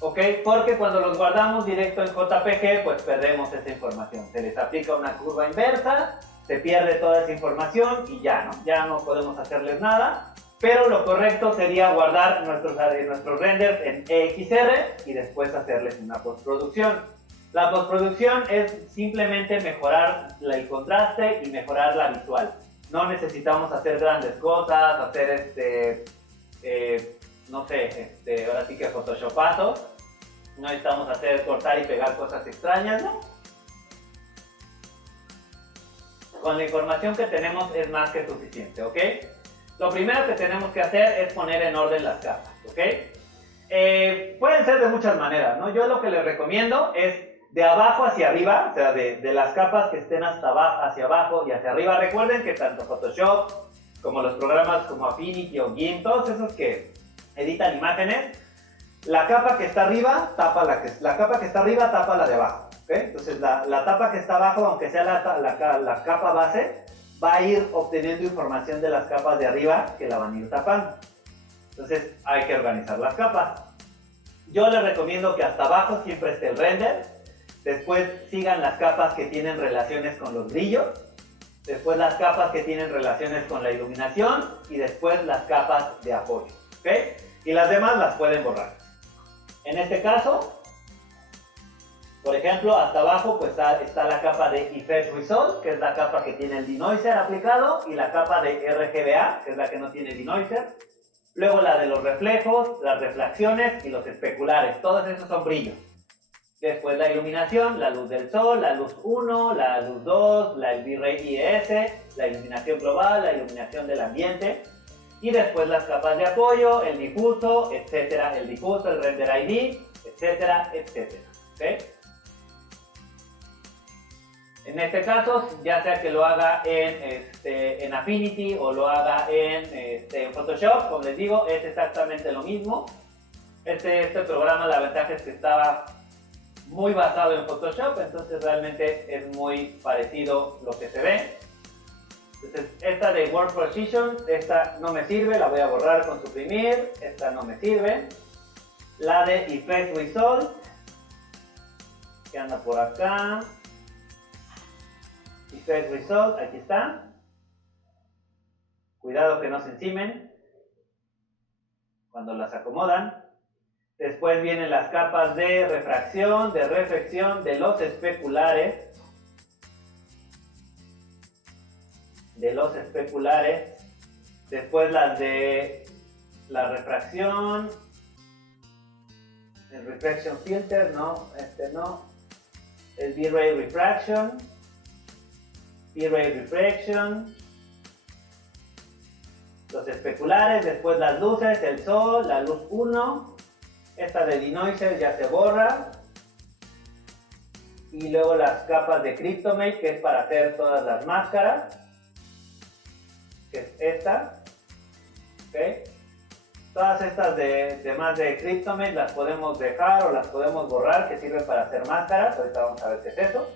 ¿Ok? Porque cuando los guardamos directo en JPG, pues perdemos esa información. Se les aplica una curva inversa, se pierde toda esa información y ya no podemos hacerles nada. Pero lo correcto sería guardar nuestros renders en EXR y después hacerles una postproducción. La postproducción es simplemente mejorar el contraste y mejorar la visual. No necesitamos hacer grandes cosas, hacer no sé, ahora sí que photoshopazos. No necesitamos cortar y pegar cosas extrañas, ¿no? Con la información que tenemos es más que suficiente, ¿ok? lo primero que tenemos que hacer es poner en orden las capas, ¿ok? Pueden ser de muchas maneras, ¿no? Yo lo que les recomiendo es de abajo hacia arriba, o sea, de las capas que estén hasta abajo, hacia abajo y hacia arriba. Recuerden que tanto Photoshop como los programas como Affinity o GIMP, todos esos que editan imágenes, la capa que está arriba tapa la capa que está arriba tapa la de abajo, ¿ok? Entonces la tapa que está abajo, aunque sea la capa base, va a ir obteniendo información de las capas de arriba que la van a ir tapando. Entonces hay que organizar las capas. Yo les recomiendo que hasta abajo siempre esté el render, después sigan las capas que tienen relaciones con los brillos, después las capas que tienen relaciones con la iluminación y después las capas de apoyo, ¿ok? Y las demás las pueden borrar. En este caso, por ejemplo, hasta abajo pues está la capa de Effect Result, que es la capa que tiene el denoiser aplicado, y la capa de RGBA, que es la que no tiene denoiser. Luego la de los reflejos, las refracciones y los especulares, todos esos son brillos. Después la iluminación, la luz del sol, la luz 1, la luz 2, el V-Ray IES, la iluminación global, la iluminación del ambiente. Y después las capas de apoyo, el difuso, etcétera, el difuso, el render ID, etcétera, etcétera. ¿Okay? En este caso, ya sea que lo haga en Affinity o lo haga en Photoshop, como les digo, es exactamente lo mismo. Este programa, la ventaja es que estaba muy basado en Photoshop, entonces realmente es muy parecido lo que se ve. Entonces, esta de Word Precision, esta no me sirve, la voy a borrar con suprimir, esta no me sirve. La de Effect Result, que anda por acá. Effect Result, aquí está. Cuidado que no se encimen cuando las acomodan. Después vienen las capas de refracción, de reflexión, de los especulares. Después las de la refracción. El Reflection Filter, no, no. El V-Ray Refraction. V-Ray Reflection. Los especulares, después las luces, el sol, la luz 1. Esta de denoiser ya se borra. Y luego las capas de Cryptomate, que es para hacer todas las máscaras, que es esta. ¿Okay? Todas estas demás de Cryptomate las podemos dejar o las podemos borrar, que sirven para hacer máscaras. Ahorita vamos a ver qué es eso.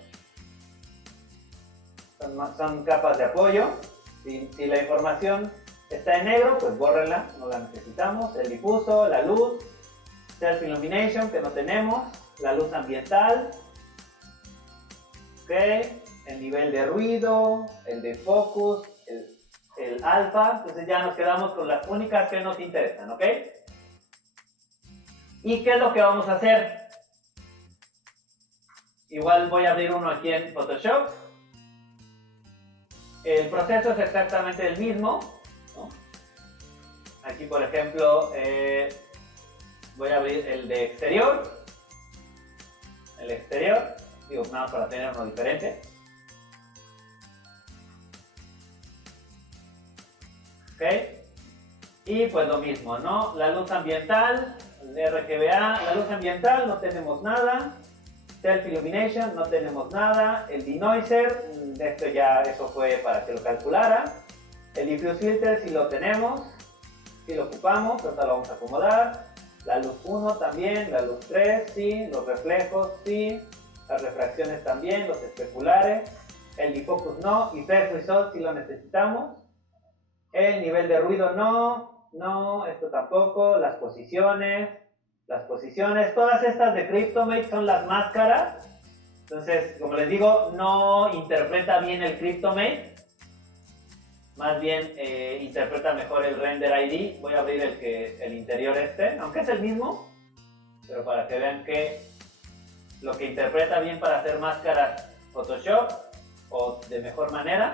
Son capas de apoyo. Si la información está en negro, pues bórrenla, no la necesitamos. El difuso, la luz, Self Illumination, que no tenemos, la luz ambiental, ¿okay? El nivel de ruido, el de focus, el alfa. Entonces ya nos quedamos con las únicas que nos interesan, ¿ok? ¿Y qué es lo que vamos a hacer? Igual voy a abrir uno aquí en Photoshop. El proceso es exactamente el mismo, ¿no? Aquí, por ejemplo, voy a abrir el de exterior. El exterior, digo, nada para tener uno diferente. Ok. Y pues lo mismo, ¿no? La luz ambiental, el RGBA, la luz ambiental no tenemos nada. Self Illumination no tenemos nada. El denoiser, esto ya, eso fue para que lo calculara. El Diffuse Filter sí lo tenemos, sí lo ocupamos, ahorita lo vamos a acomodar. La luz 1 también, la luz 3 sí, los reflejos sí, las refracciones también, los especulares. El defocus no, y Effect Result sí lo necesitamos. El nivel de ruido no, esto tampoco. Las posiciones, todas estas de Cryptomate son las máscaras. Entonces, como les digo, no interpreta bien el Cryptomate, más bien interpreta mejor el Render ID. Voy a abrir el interior aunque es el mismo, pero para que vean que lo que interpreta bien para hacer máscaras Photoshop o de mejor manera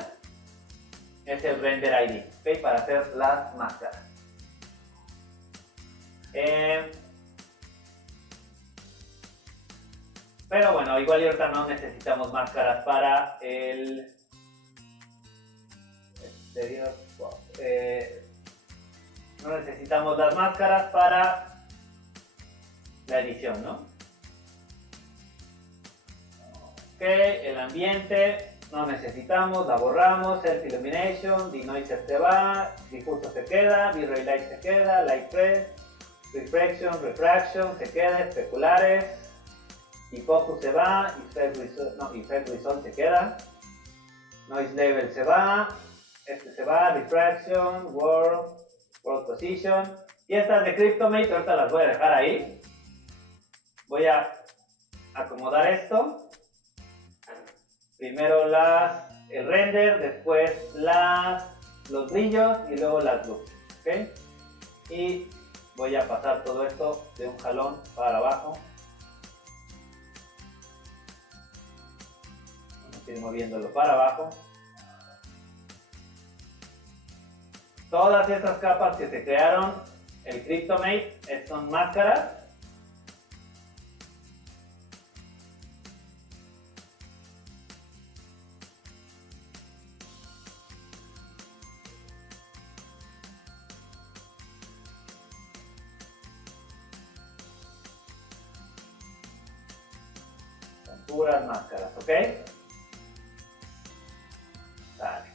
es el Render ID, ¿okay? Para hacer las máscaras. Pero bueno, igual y ahorita no necesitamos máscaras para el exterior. No necesitamos las máscaras para la edición, ¿no? Ok, el ambiente, no necesitamos, la borramos. Self Illumination, Denoiser se va, difuso se queda, V-Ray Light se queda, Light Press, Reflection, Refraction se queda, Especulares, y Focus se va, Effect Result se queda, Noise Level se va, este se va, Refraction, World Position, y estas de Cryptomate ahorita las voy a dejar ahí. Voy a acomodar esto. Primero el render, después los brillos y luego las luces, ¿ok? Y voy a pasar todo esto de un jalón para abajo. Vamos a ir moviéndolo para abajo. Todas esas capas que se crearon, el Cryptomate, son máscaras. Puras máscaras, ¿ok? Dale.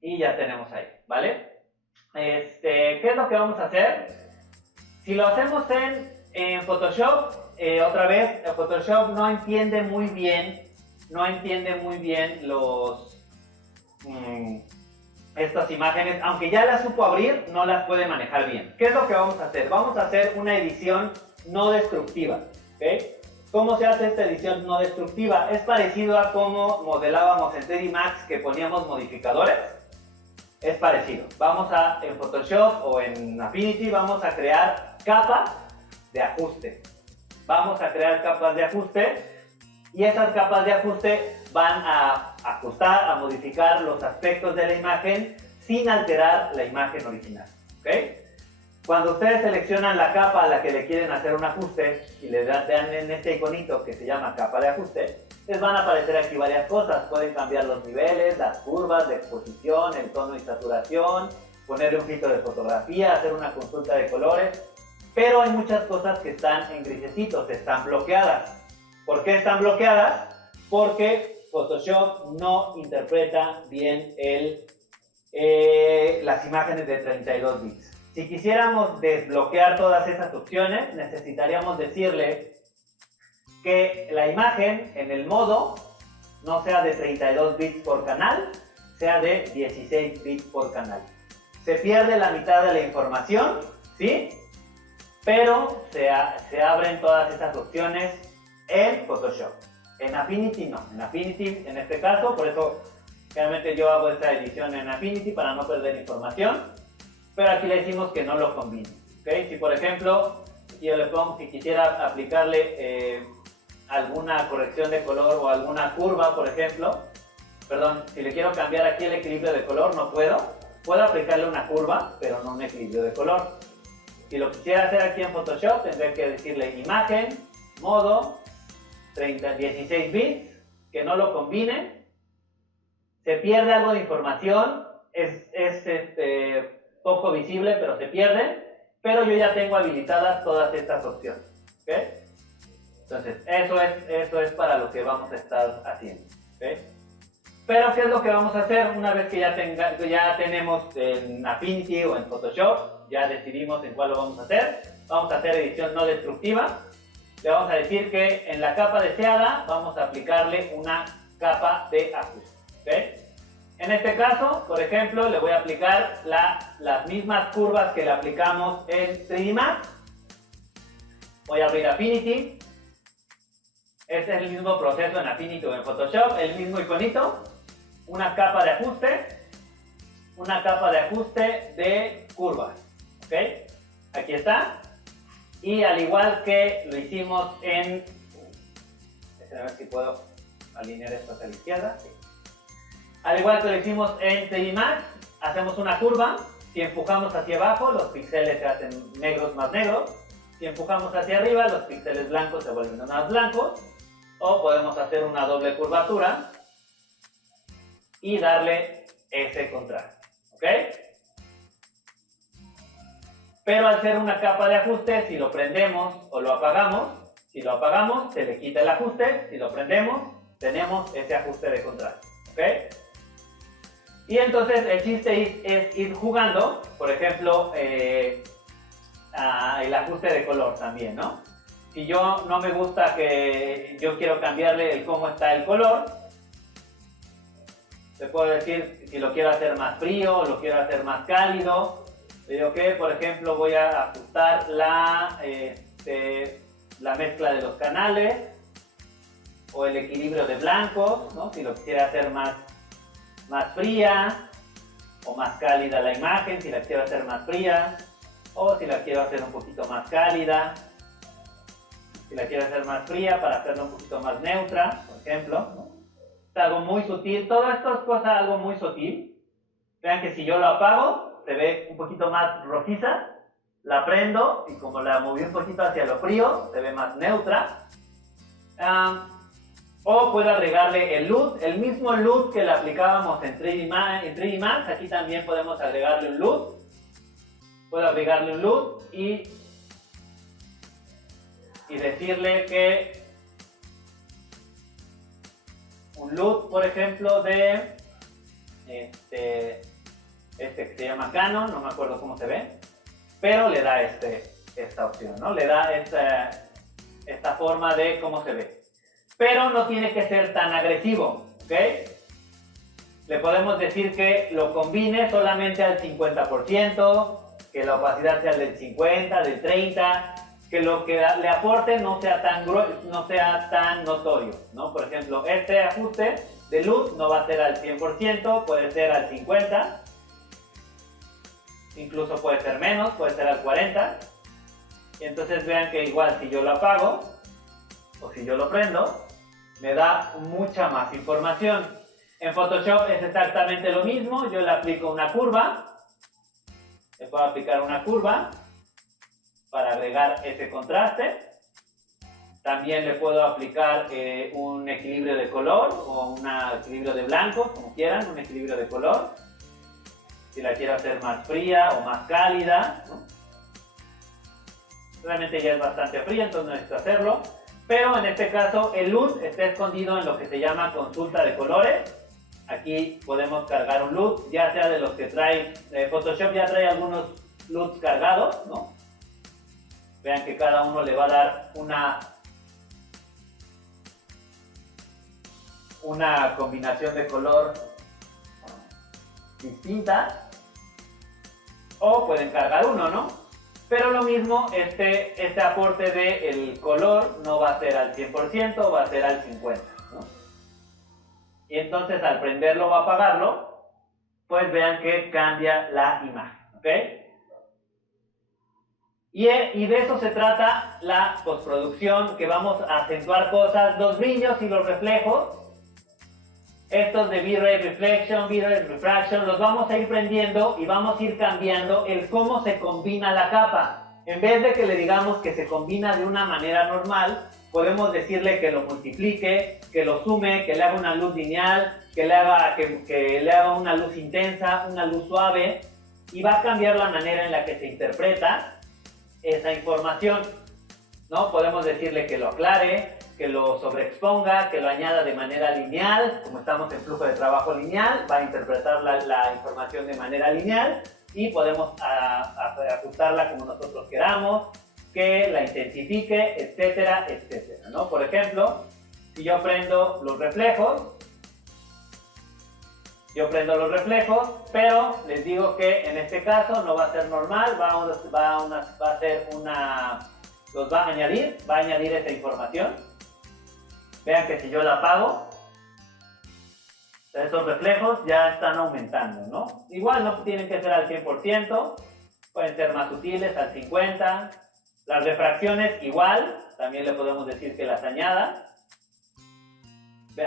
Y ya tenemos ahí, ¿vale? ¿Qué es lo que vamos a hacer? Si lo hacemos en Photoshop, otra vez, Photoshop no entiende muy bien estas imágenes, aunque ya las supo abrir, no las puede manejar bien. ¿Qué es lo que vamos a hacer? Vamos a hacer una edición no destructiva, ¿ok? ¿Cómo se hace esta edición no destructiva? Es parecido a cómo modelábamos en 3D Max, que poníamos modificadores. Es parecido. En Photoshop o en Affinity vamos a crear capas de ajuste. Vamos a crear capas de ajuste y esas capas de ajuste van a ajustar, a modificar los aspectos de la imagen sin alterar la imagen original, ¿ok? Cuando ustedes seleccionan la capa a la que le quieren hacer un ajuste y le dan en este iconito que se llama capa de ajuste, les van a aparecer aquí varias cosas. Pueden cambiar los niveles, las curvas de exposición, el tono y saturación, ponerle un filtro de fotografía, hacer una consulta de colores, pero hay muchas cosas que están en grisecitos, están bloqueadas. ¿Por qué están bloqueadas? Porque Photoshop no interpreta bien las imágenes de 32 bits. Si quisiéramos desbloquear todas esas opciones, necesitaríamos decirle que la imagen en el modo no sea de 32 bits por canal, sea de 16 bits por canal. Se pierde la mitad de la información, ¿sí? Pero se abren todas esas opciones en Photoshop. En Affinity no. En Affinity, en este caso, por eso realmente yo hago esta edición en Affinity para no perder información. Pero aquí le decimos que no lo combine, ¿okay? Si por ejemplo, si quisiera aplicarle alguna corrección de color o alguna curva, por ejemplo, si le quiero cambiar aquí el equilibrio de color, no puedo. Puedo aplicarle una curva, pero no un equilibrio de color. Si lo quisiera hacer aquí en Photoshop, tendré que decirle imagen, modo, 16 bits, que no lo combine. Se pierde algo de información, es poco visible, pero se pierde. Pero yo ya tengo habilitadas todas estas opciones, ¿ok? Entonces, eso es para lo que vamos a estar haciendo, ¿ok? Pero, ¿qué es lo que vamos a hacer una vez que ya tenemos en Affinity o en Photoshop? Ya decidimos en cuál lo vamos a hacer. Vamos a hacer edición no destructiva. Le vamos a decir que en la capa deseada vamos a aplicarle una capa de ajuste, ¿ok? En este caso, por ejemplo, le voy a aplicar las mismas curvas que le aplicamos en 3D Max. Voy a abrir Affinity. Este es el mismo proceso en Affinity o en Photoshop, el mismo iconito. Una capa de ajuste de curvas, ¿ok? Aquí está. Y al igual que lo hicimos a ver si puedo alinear esto hacia la izquierda. Sí. Al igual que lo hicimos en 3D Max, hacemos una curva. Si empujamos hacia abajo, los píxeles se hacen negros más negros. Si empujamos hacia arriba, los píxeles blancos se vuelven más blancos. O podemos hacer una doble curvatura. y darle ese contraste, ¿ok? Pero al ser una capa de ajuste, si lo prendemos o lo apagamos, si lo apagamos se le quita el ajuste, si lo prendemos tenemos ese ajuste de contraste, ¿ok? Y entonces el chiste es ir jugando, por ejemplo, el ajuste de color también, ¿no? Si yo no me gusta que yo quiero cambiarle el cómo está el color, te puedo decir si lo quiero hacer más frío o lo quiero hacer más cálido. Le digo que, por ejemplo, voy a ajustar la mezcla de los canales o el equilibrio de blancos, ¿no? Si lo quisiera hacer más fría o más cálida la imagen, si la quiero hacer más fría o si la quiero hacer un poquito más cálida, si la quiero hacer más fría para hacerla un poquito más neutra, por ejemplo, ¿no? Es algo muy sutil, todo esto es cosa algo muy sutil. Vean que si yo lo apago se ve un poquito más rojiza, la prendo y como la moví un poquito hacia lo frío se ve más neutra. O puedo agregarle el LUT, el mismo LUT que le aplicábamos en 3D Max, aquí también podemos agregarle un LUT. Puedo agregarle un LUT y decirle que un LUT, por ejemplo, de este que se llama Canon, no me acuerdo cómo se ve, pero le da esta opción, ¿no? Le da esta forma de cómo se ve. Pero no tiene que ser tan agresivo, ¿ok? Le podemos decir que lo combine solamente al 50%, que la opacidad sea del 50, del 30, que lo que le aporte no sea tan notorio, ¿no? Por ejemplo, este ajuste de luz no va a ser al 100%, puede ser al 50%, incluso puede ser menos, puede ser al 40%. Y entonces vean que igual si yo lo apago o si yo lo prendo, me da mucha más información. En Photoshop es exactamente lo mismo, yo le aplico una curva, le puedo aplicar una curva para agregar ese contraste. También le puedo aplicar un equilibrio de color o un equilibrio de blancos, como quieran, un equilibrio de color. Si la quiero hacer más fría o más cálida, ¿no? Realmente ya es bastante fría, entonces no necesito hacerlo. Pero en este caso el LUT está escondido en lo que se llama consulta de colores. Aquí podemos cargar un LUT, ya sea de los que trae Photoshop, ya trae algunos LUTs cargados, ¿no? Vean que cada uno le va a dar una combinación de color distinta. O pueden cargar uno, ¿no? Pero lo mismo, este aporte del color no va a ser al 100%, va a ser al 50%, ¿no? Y entonces al prenderlo o apagarlo, pues vean que cambia la imagen, ¿ok? Y de eso se trata la postproducción, que vamos a acentuar cosas, los brillos y los reflejos. Estos de V-Ray Reflection, V-Ray Refraction, los vamos a ir prendiendo y vamos a ir cambiando el cómo se combina la capa. En vez de que le digamos que se combina de una manera normal, podemos decirle que lo multiplique, que lo sume, que le haga una luz lineal, que le haga una luz intensa, una luz suave, y va a cambiar la manera en la que se interpreta esa información, ¿no? Podemos decirle que lo aclare, que lo sobreexponga, que lo añada de manera lineal. Como estamos en flujo de trabajo lineal, va a interpretar la información de manera lineal y podemos ajustarla como nosotros queramos, que la intensifique, etcétera, etcétera, ¿no? Por ejemplo, si yo prendo los reflejos, pero les digo que en este caso no va a ser normal, los va a añadir esa información. Vean que si yo la apago, esos reflejos ya están aumentando, ¿no? Igual no tienen que ser al 100%, pueden ser más sutiles, al 50%. Las refracciones igual, también le podemos decir que las añada.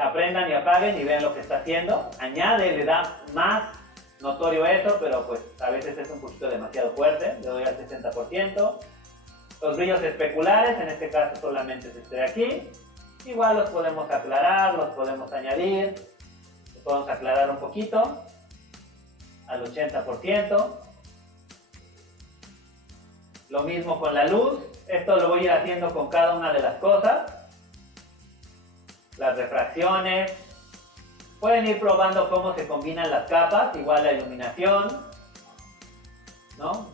Aprendan y apaguen y vean lo que está haciendo. Añade, le da más notorio eso, pero pues a veces es un poquito demasiado fuerte. Le doy al 60%. Los brillos especulares, en este caso solamente es este de aquí. Igual los podemos aclarar, los podemos añadir. Le podemos aclarar un poquito al 80%. Lo mismo con la luz. Esto lo voy a ir haciendo con cada una de las cosas. Las refracciones. Pueden ir probando cómo se combinan las capas, igual la iluminación, ¿no?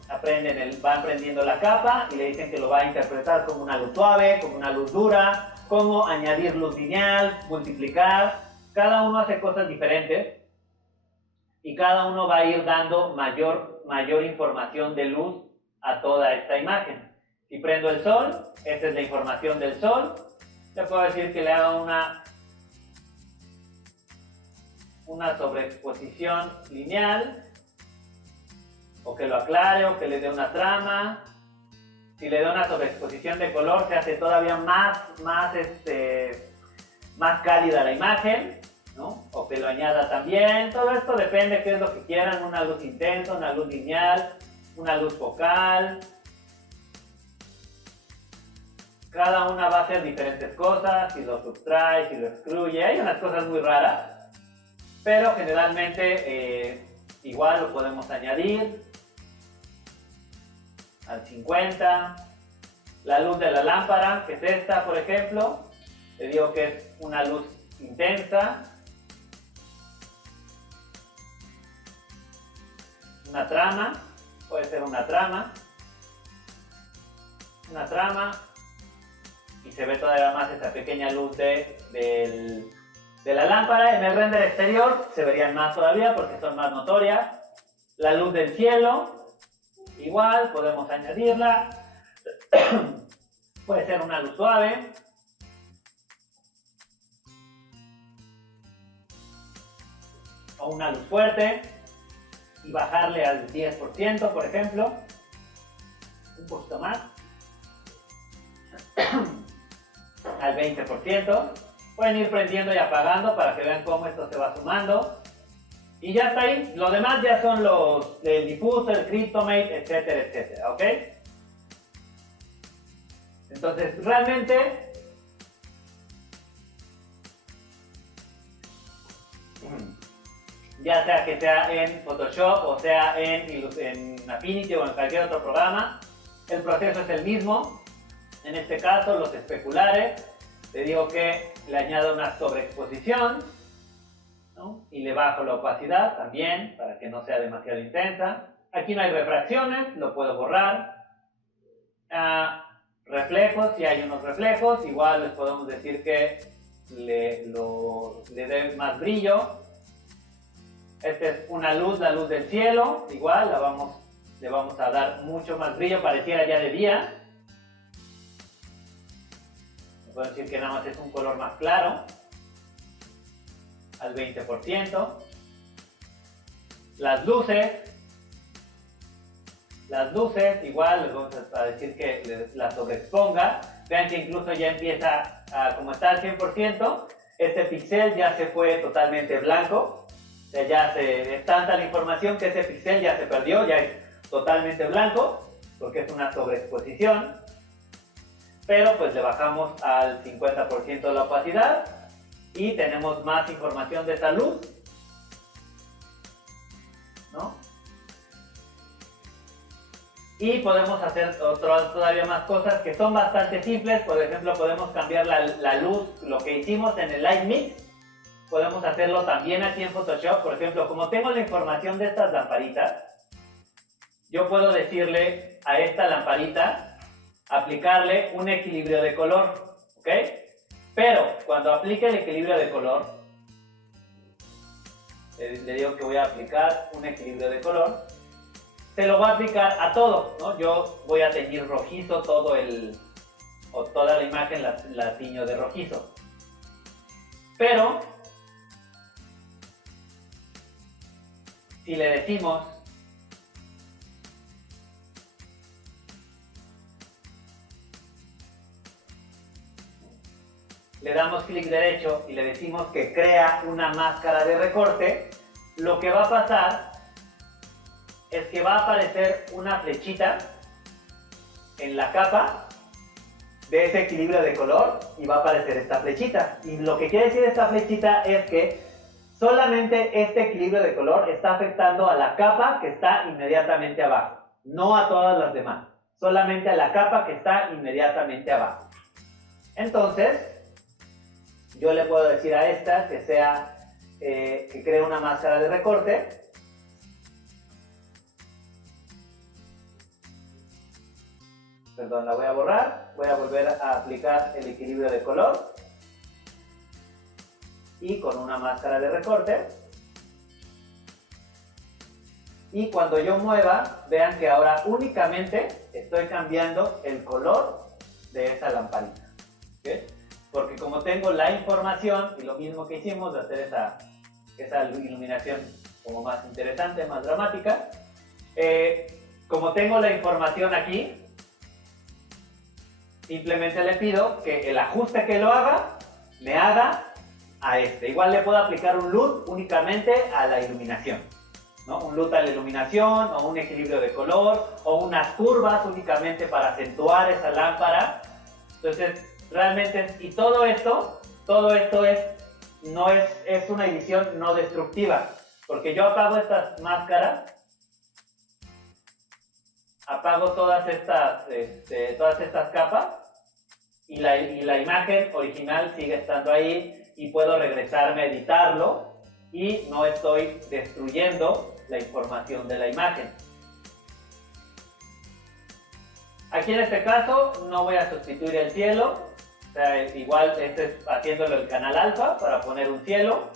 Van prendiendo la capa y le dicen que lo va a interpretar como una luz suave, como una luz dura, cómo añadir luz lineal, multiplicar. Cada uno hace cosas diferentes y cada uno va a ir dando mayor información de luz a toda esta imagen. Si prendo el sol, esta es la información del sol. Le puedo decir que le haga una sobreexposición lineal, o que lo aclare, o que le dé una trama. Si le doy una sobreexposición de color, se hace todavía más cálida la imagen, ¿no? O que lo añada también. Todo esto depende qué es lo que quieran, una luz intensa, una luz lineal, una luz focal. Cada una va a hacer diferentes cosas, si lo sustrae, si lo excluye. Hay unas cosas muy raras, pero generalmente igual lo podemos añadir al 50. La luz de la lámpara, que es esta, por ejemplo, le digo que es una luz intensa. Una trama, puede ser una trama, y se ve todavía más esa pequeña luz de la lámpara. En el render exterior se verían más todavía porque son más notorias. La luz del cielo, igual podemos añadirla. Puede ser una luz suave. O una luz fuerte. Y bajarle al 10%, por ejemplo. Un poquito más. Al 20%. Pueden ir prendiendo y apagando para que vean cómo esto se va sumando. Y ya está ahí. Lo demás ya son el diffuser, el Cryptomate, etcétera, etcétera. ¿Ok? Entonces, realmente ya sea que sea en Photoshop o sea en Affinity o en cualquier otro programa, el proceso es el mismo. En este caso, los especulares, le digo que le añado una sobreexposición, ¿no? Y le bajo la opacidad también para que no sea demasiado intensa. Aquí no hay refracciones, lo puedo borrar. Reflejos, si hay unos reflejos, igual les podemos decir que le dé más brillo. Esta es una luz, la luz del cielo, igual le vamos a dar mucho más brillo, pareciera ya de día. Puedo decir que nada más es un color más claro, al 20%. Las luces, igual les vamos a decir que las sobreexponga. Vean que incluso ya empieza, como está al 100%, este píxel ya se fue totalmente blanco. O sea, es tanta la información que ese píxel ya se perdió, ya es totalmente blanco, porque es una sobreexposición. Pero pues le bajamos al 50% la opacidad y tenemos más información de esa luz, ¿no? Y podemos hacer todavía más cosas que son bastante simples. Por ejemplo, podemos cambiar la luz, lo que hicimos en el Light Mix, podemos hacerlo también aquí en Photoshop. Por ejemplo, como tengo la información de estas lamparitas, yo puedo decirle a esta lamparita aplicarle un equilibrio de color, ¿ok? Pero cuando aplique el equilibrio de color, le digo que voy a aplicar un equilibrio de color, se lo voy a aplicar a todo, ¿no? Yo voy a teñir rojizo toda la imagen la tiño de rojizo. Pero si le decimos le damos clic derecho y le decimos que crea una máscara de recorte, lo que va a pasar es que va a aparecer una flechita en la capa de ese equilibrio de color y va a aparecer esta flechita. Y lo que quiere decir esta flechita es que solamente este equilibrio de color está afectando a la capa que está inmediatamente abajo, no a todas las demás, solamente a la capa que está inmediatamente abajo. Entonces, yo le puedo decir a esta que que cree una máscara de recorte. Perdón, la voy a borrar, voy a volver a aplicar el equilibrio de color y con una máscara de recorte. Y cuando yo mueva, vean que ahora únicamente estoy cambiando el color de esa lamparita, ¿okay? Porque como tengo la información y lo mismo que hicimos de hacer esa iluminación como más interesante, más dramática, como tengo la información aquí, simplemente le pido que el ajuste que lo haga, me haga a este. Igual le puedo aplicar un LUT únicamente a la iluminación, ¿no? Un LUT a la iluminación, o un equilibrio de color, o unas curvas únicamente para acentuar esa lámpara. Entonces, realmente, y todo esto es una edición no destructiva, porque yo apago estas máscaras, apago todas estas capas y la imagen original sigue estando ahí y puedo regresarme a editarlo y no estoy destruyendo la información de la imagen. Aquí en este caso no voy a sustituir el cielo, o sea, igual este es haciéndolo el canal alfa para poner un cielo.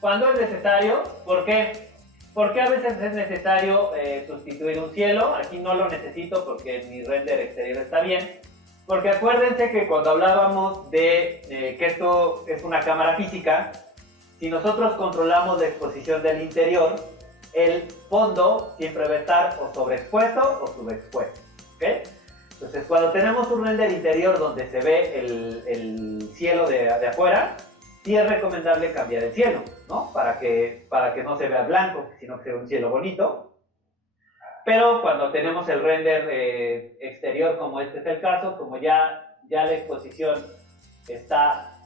Cuando es necesario, ¿por qué? ¿Por qué a veces es necesario sustituir un cielo? Aquí no lo necesito porque mi render exterior está bien. Porque acuérdense que cuando hablábamos de que esto es una cámara física, si nosotros controlamos la exposición del interior, el fondo siempre va a estar o sobreexpuesto o subexpuesto, ¿okay? Entonces, cuando tenemos un render interior donde se ve el cielo de afuera, sí es recomendable cambiar el cielo, ¿no? Para que no se vea blanco, sino que sea un cielo bonito. Pero cuando tenemos el render exterior, como este es el caso, como ya la exposición está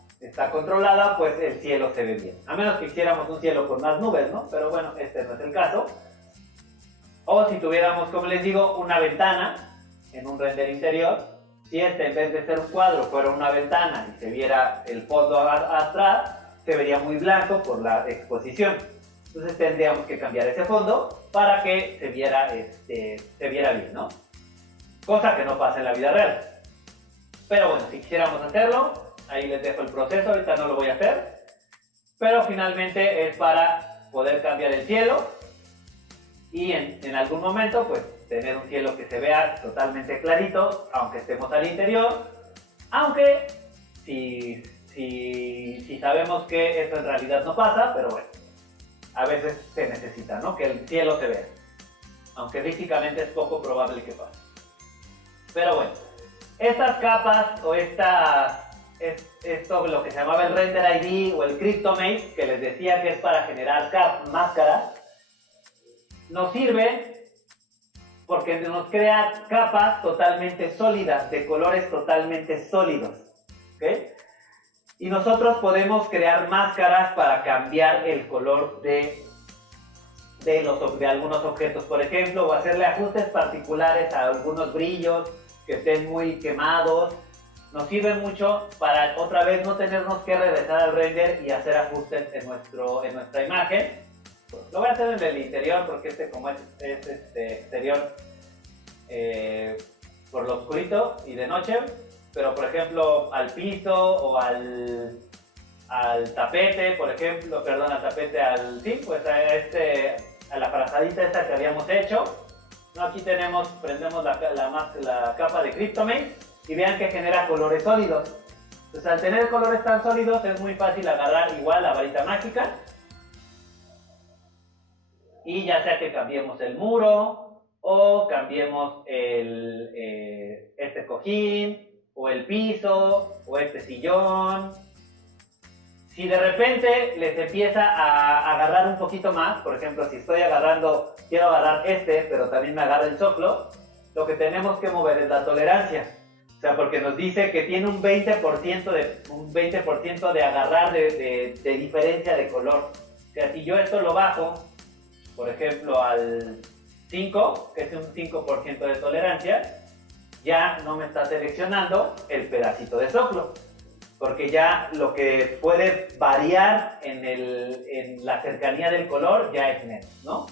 controlada, pues el cielo se ve bien. A menos que hiciéramos un cielo con más nubes, ¿no? Pero bueno, este no es el caso. O si tuviéramos, como les digo, una ventana en un render interior, si este en vez de ser un cuadro fuera una ventana y se viera el fondo atrás, se vería muy blanco por la exposición. Entonces tendríamos que cambiar ese fondo para que se viera bien, ¿no? Cosa que no pasa en la vida real. Pero bueno, si quisiéramos hacerlo, ahí les dejo el proceso, ahorita no lo voy a hacer. Pero finalmente es para poder cambiar el cielo y en algún momento, pues, tener un cielo que se vea totalmente clarito, aunque estemos al interior, aunque si sabemos que eso en realidad no pasa, pero bueno, a veces se necesita, ¿no? Que el cielo se vea, aunque físicamente es poco probable que pase. Pero bueno, estas capas o esto lo que se llamaba el Render ID o el Cryptomate, que les decía que es para generar máscaras, nos sirve porque nos crea capas totalmente sólidas, de colores totalmente sólidos, ¿okay? Y nosotros podemos crear máscaras para cambiar el color de algunos objetos, por ejemplo, o hacerle ajustes particulares a algunos brillos que estén muy quemados. Nos sirve mucho para otra vez no tenernos que regresar al render y hacer ajustes en nuestra imagen. Lo voy a hacer en el interior porque como es exterior por lo oscurito y de noche, pero por ejemplo al piso o al tapete, por ejemplo, perdón, al tapete, pues a la frazadita esta que habíamos hecho, ¿no? Aquí prendemos la capa de Cryptomate y vean que genera colores sólidos. Entonces al tener colores tan sólidos es muy fácil agarrar igual la varita mágica y ya sea que cambiemos el muro o cambiemos este cojín o el piso o este sillón. Si de repente les empieza a agarrar un poquito más, por ejemplo, si quiero agarrar pero también me agarra el choclo, lo que tenemos que mover es la tolerancia. O sea, porque nos dice que tiene un 20% de agarrar de diferencia de color. sea, si yo esto lo bajo, por ejemplo, al 5, que es un 5% de tolerancia, ya no me está seleccionando el pedacito de soplo, porque ya lo que puede variar en la cercanía del color ya es menos, ¿no?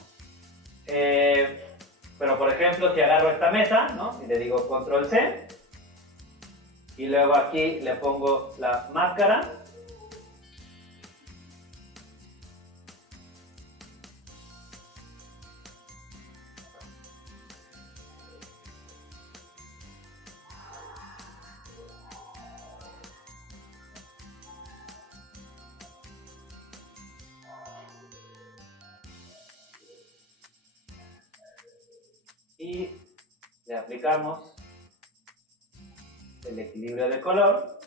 Pero por ejemplo, si agarro esta mesa, ¿no? Y le digo control C, y luego aquí le pongo la máscara, y le aplicamos el equilibrio de color.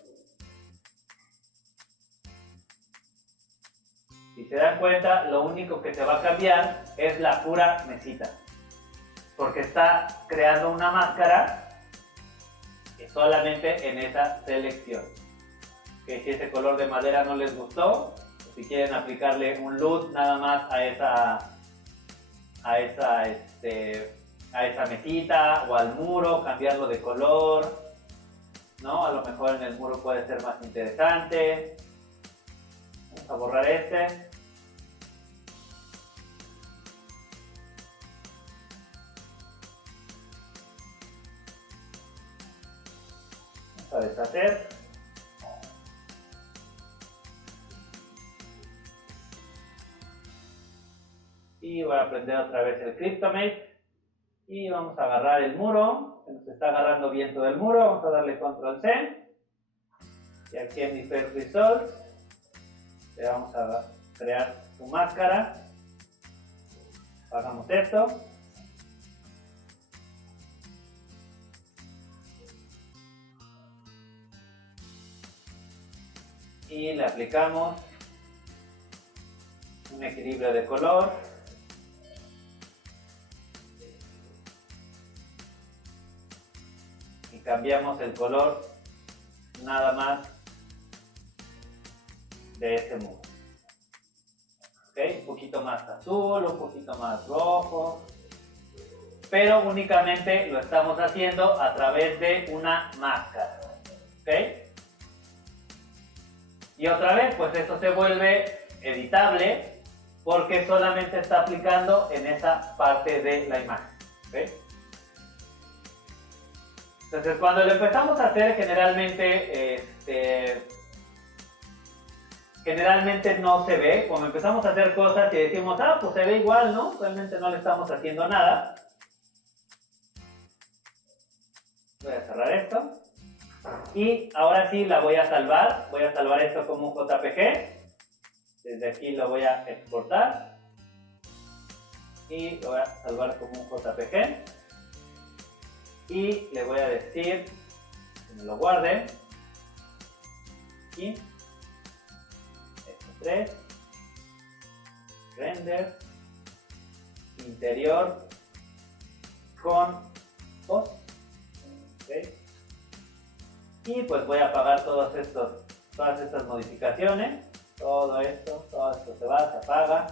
Si se dan cuenta, lo único que se va a cambiar es la pura mesita, porque está creando una máscara solamente en esa selección. Que si ese color de madera no les gustó, si quieren aplicarle un LUT nada más a esa mesita o al muro, cambiarlo de color, ¿no? A lo mejor en el muro puede ser más interesante. Vamos a borrar este. Vamos a deshacer. Y voy a prender otra vez el Cryptomate. Y vamos a agarrar el muro, que nos está agarrando bien todo el muro. Vamos a darle control C. Y aquí en Display Results le vamos a crear su máscara. Hagamos esto. Y le aplicamos un equilibrio de color. Y cambiamos el color nada más de este muro. ¿Okay? Un poquito más azul, un poquito más rojo. Pero únicamente lo estamos haciendo a través de una máscara. ¿Okay? Y otra vez, pues esto se vuelve editable porque solamente está aplicando en esa parte de la imagen. ¿Okay? Entonces, cuando lo empezamos a hacer, generalmente no se ve. Cuando empezamos a hacer cosas y decimos, ah, pues se ve igual, ¿no? Realmente no le estamos haciendo nada. Voy a cerrar esto. Y ahora sí la voy a salvar. Voy a salvar esto como un JPG. Desde aquí lo voy a exportar. Y lo voy a salvar como un JPG. Y le voy a decir que me lo guarde. Y F3, render, interior con post. ¿Okay? Y pues voy a apagar todas estas modificaciones. Todo esto se va, se apaga.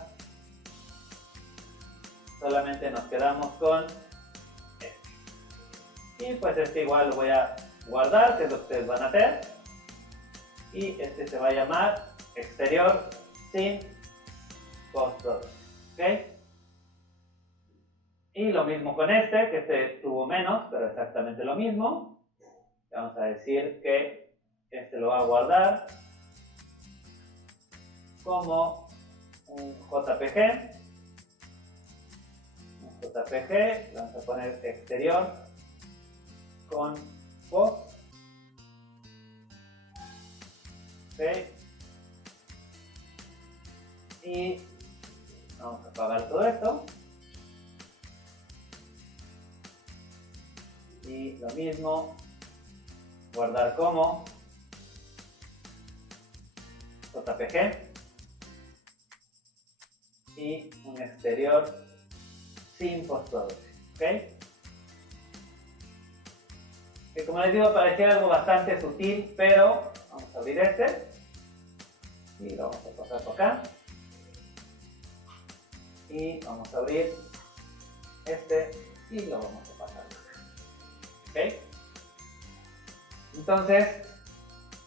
Solamente nos quedamos con este. Y pues este igual lo voy a guardar, que es lo que ustedes van a hacer. Y este se va a llamar exterior sin post. ¿Ok? Y lo mismo con este, que este tuvo menos, pero exactamente lo mismo. Vamos a decir que este lo va a guardar como un JPG. Un JPG, vamos a poner exterior con post. Okay. Y vamos a apagar todo esto. Y lo mismo, guardar como JPG. Y un exterior sin postproducción. ¿Okay? Que como les digo, parecía algo bastante sutil, pero vamos a abrir este y lo vamos a pasar por acá. y vamos a abrir este y lo vamos a pasar. ¿Ok? Entonces,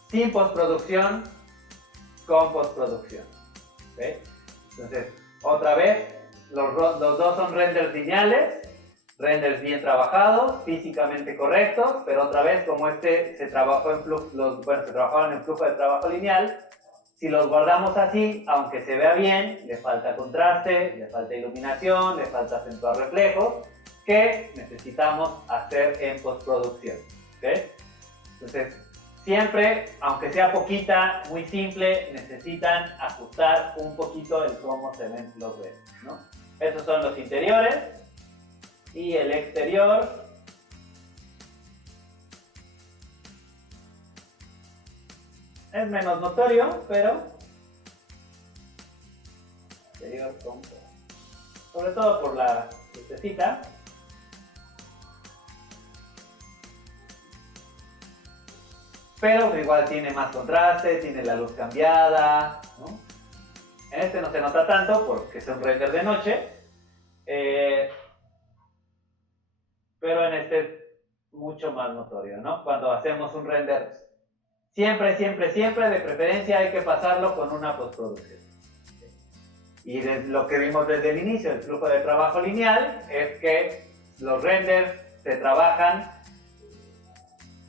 sin postproducción, con postproducción. ¿Ok? Entonces, otra vez, los dos son renders lineales, renders bien trabajados, físicamente correctos, pero otra vez, como este se trabajó en se trabajaron en flujo de trabajo lineal, si los guardamos así, aunque se vea bien, le falta contraste, le falta iluminación, le falta acentuar reflejos, que necesitamos hacer en postproducción. ¿Okay? Entonces, siempre, aunque sea poquita, muy simple, necesitan ajustar un poquito el cómo se ven los renders, ¿no? Estos son los interiores y el exterior. Es menos notorio, pero exterior sobre todo por la lucecita. Pero igual tiene más contraste, tiene la luz cambiada, ¿no? En este no se nota tanto porque es un render de noche, pero en este es mucho más notorio, ¿no? Cuando hacemos un render, siempre, de preferencia hay que pasarlo con una postproducción. Y lo que vimos desde el inicio, el flujo de trabajo lineal, es que los renders se trabajan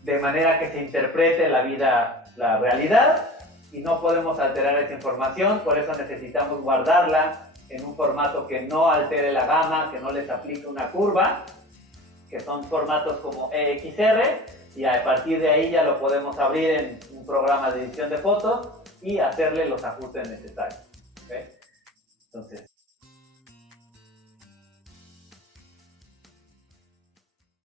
de manera que se interprete la realidad, y no podemos alterar esa información, por eso necesitamos guardarla en un formato que no altere la gama, que no les aplique una curva, que son formatos como EXR, y a partir de ahí ya lo podemos abrir en un programa de edición de fotos y hacerle los ajustes necesarios. ¿Okay? Entonces,